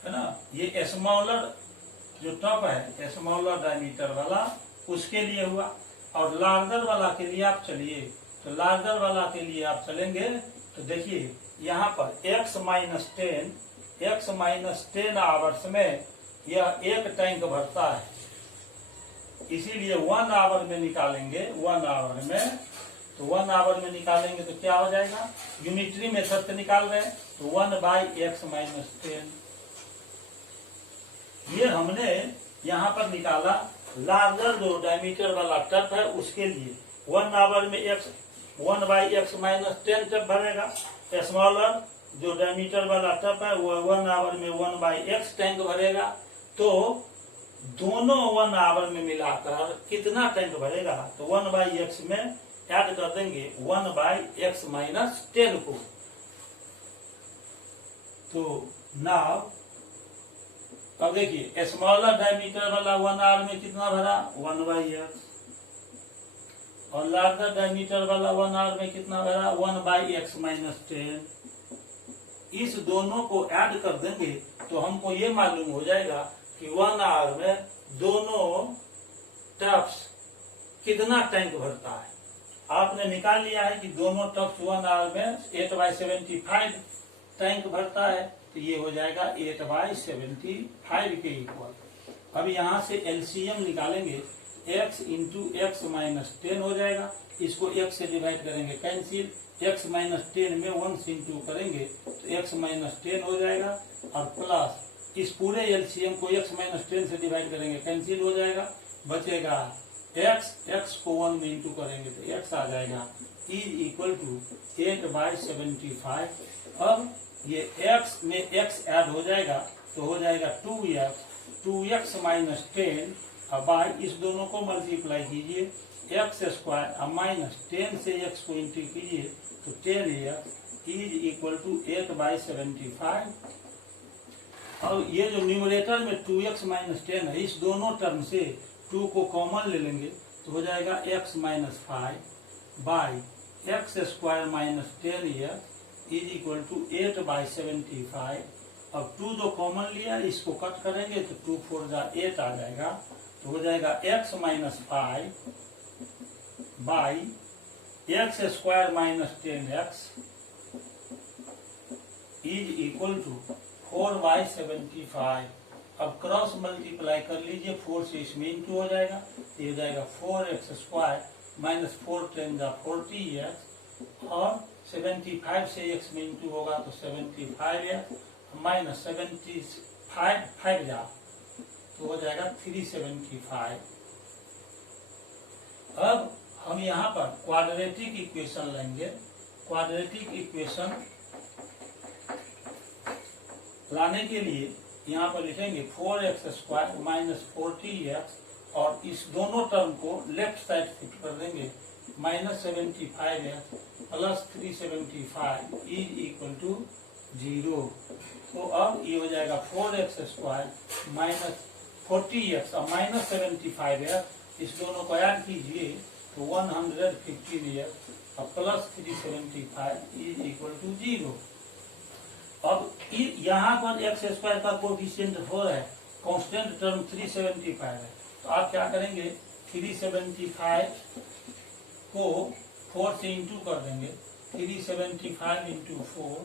है ना। ये स्मॉलर जो टप है स्मॉलर डायमीटर वाला उसके लिए हुआ, और लार्जर वाला के लिए आप चलिए, तो लार्जर वाला के लिए आप चलेंगे तो देखिए यहाँ पर x माइनस 10 आवर्स में यह एक टैंक भरता है, इसीलिए 1 आवर में निकालेंगे। 1 आवर में, तो 1 आवर में निकालेंगे तो क्या हो जाएगा, यूनिटरी मेथड से निकाल रहे हैं, तो 1/x माइनस 10। ये हमने यहाँ पर निकाला लार्जर जो डायमीटर वाला टप है उसके लिए 1 आवर में 1/x माइनस 10 टप भरेगा। स्मॉलर जो डायमीटर वाला टप है वो 1 आवर में 1/x टैंक भरेगा। तो दोनों 1 आवर में मिलाकर कितना टैंक भरेगा, तो 1/x में ऐड कर देंगे 1/x माइनस 10 को। तो नाउ अब देखिए स्मॉलर डायमीटर वाला 1r में कितना भरा 1/x, और लार्जर डायमीटर वाला 1r में कितना भरा 1/x - 10। इस दोनों को ऐड कर देंगे तो हमको ये मालूम हो जाएगा कि 1r में दोनों टप्स कितना टैंक भरता है। आपने निकाल लिया है कि दोनों टप्स 1r में 8/75 टैंक भरता है, तो ये हो जाएगा 8/75 के इक्वल। अब यहाँ से एलसीएम निकालेंगे, x इंटू x - 10 हो जाएगा, इसको x से डिवाइड करेंगे कैंसिल, x - 10 में 1 से इंटू करेंगे तो x - 10 हो जाएगा, और प्लस इस पूरे एलसीएम को x - 10 से डिवाइड करेंगे कैंसिल हो जाएगा, बचेगा x को 1 में इंटू करेंगे तो x आ जाएगा इज इक्वल टू 8/75। अब ये x में x ऐड हो जाएगा तो हो जाएगा 2x - 10 बाई इस दोनों को मल्टीप्लाई कीजिए, x² माइनस 10 से x को इंटू कीजिए तो 10x इज इक्वल टू 8/75। और ये जो न्यूमरेटर में 2x - 10 है, इस दोनों टर्म से 2 को कॉमन ले लेंगे तो हो जाएगा x - 5 by x² minus 10x is equal to 8/75। अब 2 जो कॉमन लिया इसको कट करेंगे तो 2 4 जा 8 आ जाएगा, तो हो जाएगा x - 5 by x² minus 10x is equal to 4/75। अब क्रॉस मल्टीप्लाई कर लीजिए, 4 से इसमें इंटू हो जाएगा, ये हो जाएगा 4x² माइनस 4 10 जा 40x, और 75 से x में इंटू होगा तो 75x माइनस 75 5 जा तो हो जाएगा 375। अब हम यहाँ पर क्वाड्रेटिक इक्वेशन लेंगे। क्वाड्रेटिक इक्वेशन लाने के लिए यहाँ पर लिखेंगे 4x² माइनस 40x, और इस दोनों टर्म को लेफ्ट साइड शिफ्ट कर देंगे, minus 75x plus 375 is equal to 0। तो अब ये हो जाएगा 4x² माइनस 40x और माइनस 75x, इस दोनों को ऐड कीजिए तो 115x और प्लस 375 इज इक्वल टू 0। अब यहाँ पर x² का कोफिशिएंट 4 है, कांस्टेंट टर्म 375 है, तो आप क्या करेंगे 375 को 4 से इंटू कर देंगे, 375 इंटू 4,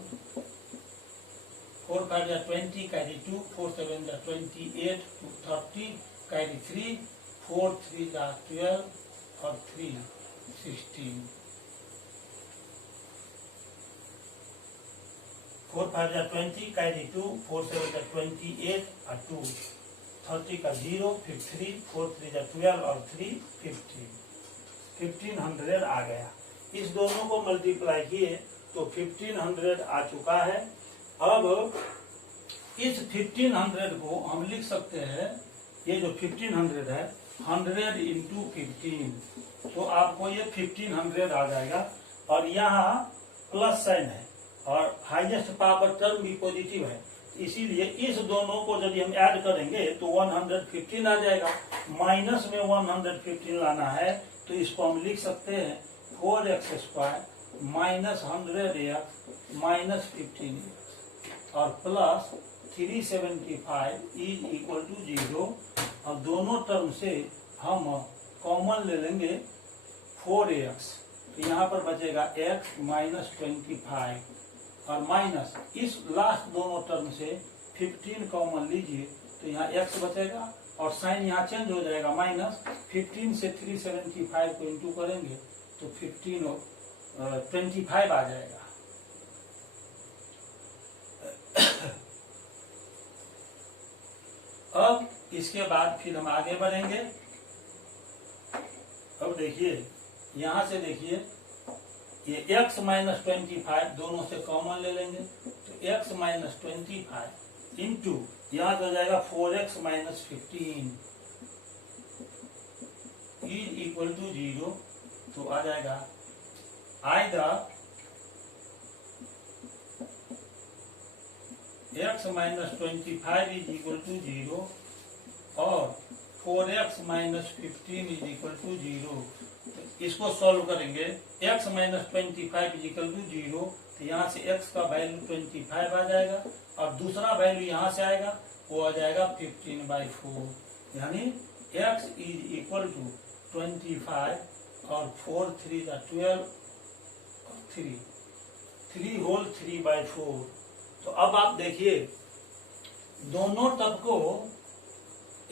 4 5 जा 20 कैरी 2, 4 7 जा 28, 2 30 कैरी 3, 4 3 जा 12 और 3 16, 4 5 जा 20 कैरी 2, 4 7 जा 28 और 2 30 का 0, फिर 3, 4 3 जा 12 और 3 15, 1500 आ गया। इस दोनों को मल्टीप्लाई किए तो 1500 आ चुका है। अब इस 1500 को हम लिख सकते हैं, ये जो 1500 है 100 इंटू 15, तो आपको ये 1500 आ जाएगा, और यहाँ प्लस साइन है और हाईएस्ट पावर टर्म भी पॉजिटिव है, इसीलिए इस दोनों को यदि हम ऐड करेंगे तो 115 आ जाएगा। माइनस में 115 लाना है तो इसको हम लिख सकते हैं 4x² minus 100x minus 15x और प्लस 375 इज इक्वल टू 0। और दोनों टर्म से हम कॉमन ले लेंगे 4x, तो यहाँ पर बचेगा x माइनस 25 और माइनस इस लास्ट दोनों टर्म से 15 कॉमन लीजिए तो यहाँ x बचेगा और साइन यहाँ चेंज हो जाएगा, माइनस 15 से 375 को इंटू करेंगे तो 25 आ जाएगा। अब इसके बाद फिर हम आगे बढ़ेंगे। अब देखिए यहां से देखिए ये x माइनस 25 दोनों से कॉमन ले लेंगे तो x माइनस 25 इंटू यहाँ हो जाएगा 4x minus 15 is equal to 0। तो आ जाएगा either x minus 25 is equal to 0 और 4x minus 15 is equal to 0। इसको सॉल्व करेंगे। x minus 25 is equal to 0, तो यहाँ से x का वैल्यू 25 आ जाएगा और दूसरा वैल्यू यहाँ से आएगा, वो आ जाएगा 15/4, यानी x इज इक्वल टू 25 और 4 3 12 3 होल 3/4। तो अब आप देखिए दोनों टब को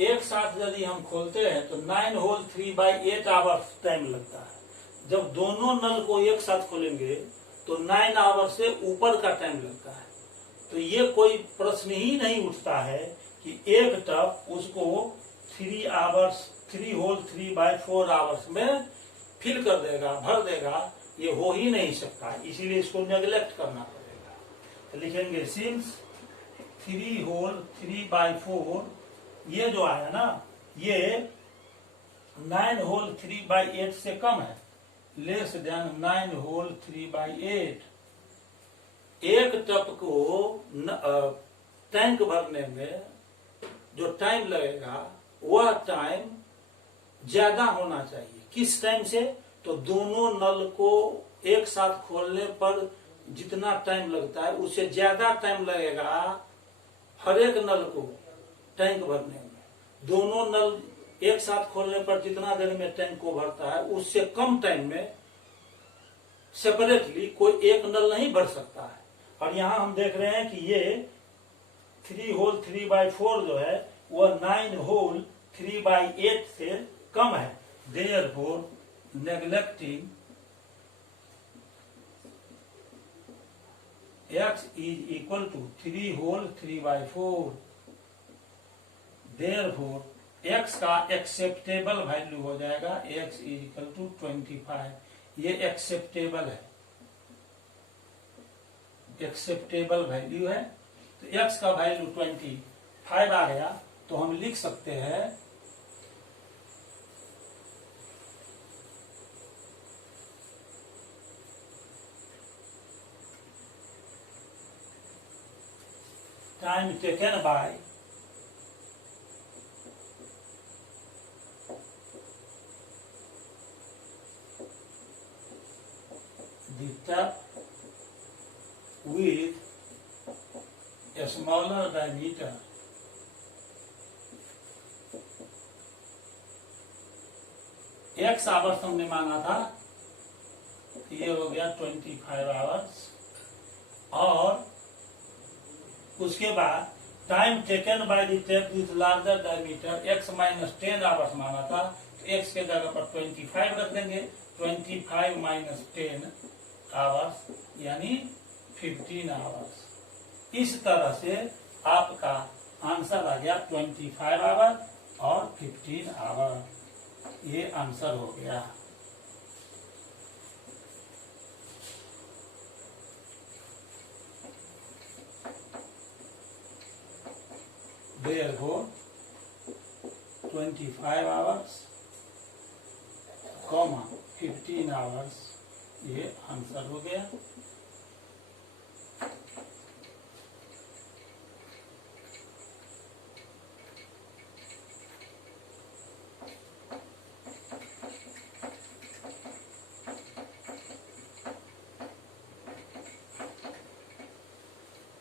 एक साथ यदि हम खोलते हैं तो 9 होल 3/8 आवर्स टाइम लगता है। जब दोनों नल को एक साथ खोलेंगे तो 9 आवर से ऊपर का टाइम लगता है। तो ये कोई प्रश्न ही नहीं उठता है कि एक टब उसको 3 होल 3/4 आवर्स में फिल कर देगा, भर देगा, ये हो ही नहीं सकता। इसीलिए इसको नेग्लेक्ट करना पड़ेगा। तो लिखेंगे सिंस 3 होल 3/4, ये जो आया ना ये 9 होल 3/8 से कम है, लेस देन 9 होल 3/8। एक टब को टैंक भरने में जो टाइम लगेगा वह टाइम ज्यादा होना चाहिए। किस टाइम से? तो दोनों नल को एक साथ खोलने पर जितना टाइम लगता है उससे ज्यादा टाइम लगेगा हर एक नल को टैंक भरने में। दोनों नल एक साथ खोलने पर जितना देर में टैंक को भरता है उससे कम टाइम में सेपरेटली कोई एक नल नहीं भर सकता है। और यहाँ हम देख रहे हैं कि ये 3 होल 3/4 जो है वह 9 होल 3/8 से कम है। Therefore neglecting x is equal to 3 whole 3/4, therefore x का एक्सेप्टेबल वैल्यू हो जाएगा x इज इक्वल टू 25। ये एक्सेप्टेबल है, एक्सेप्टेबल वैल्यू है। तो x का वैल्यू 25 आ गया, तो हम लिख सकते हैं time taken bye the tap with a smaller diameter x hours हमने माना था, ये हो गया 25 आवर्स। और उसके बाद time taken by the tape with larger diameter x minus 10 hours माना था, तो x के जगह पर 25 रख देंगे। 25 माइनस 10 आवर्स यानी 15 आवर्स। इस तरह से आपका आंसर आ गया 25 आवर और 15 आवर। ये आंसर हो गया। Therefore 25 आवर्स, 15 आवर्स, ये आंसर हो गया।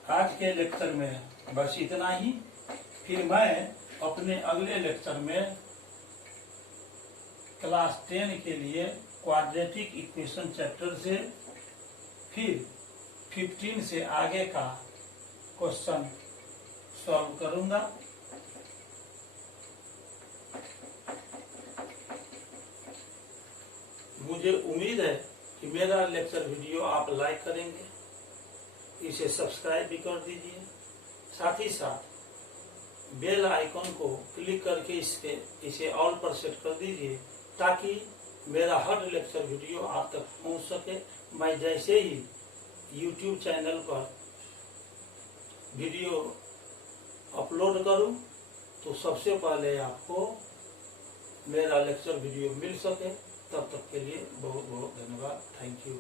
आज के लेक्चर में बस इतना ही। फिर मैं अपने अगले लेक्चर में क्लास 10 के लिए क्वाड्रेटिक इक्वेशन चैप्टर से फिर 15 से आगे का क्वेश्चन सॉल्व करूंगा। मुझे उम्मीद है कि मेरा लेक्चर वीडियो आप लाइक करेंगे, इसे सब्सक्राइब भी कर दीजिए, साथ ही साथ बेल आइकन को क्लिक करके इसे ऑल पर सेट कर दीजिए, ताकि मेरा हर लेक्चर वीडियो आप तक पहुंच सके। मैं जैसे ही YouTube चैनल पर वीडियो अपलोड करूं तो सबसे पहले आपको मेरा लेक्चर वीडियो मिल सके। तब तक के लिए बहुत बहुत धन्यवाद। Thank you.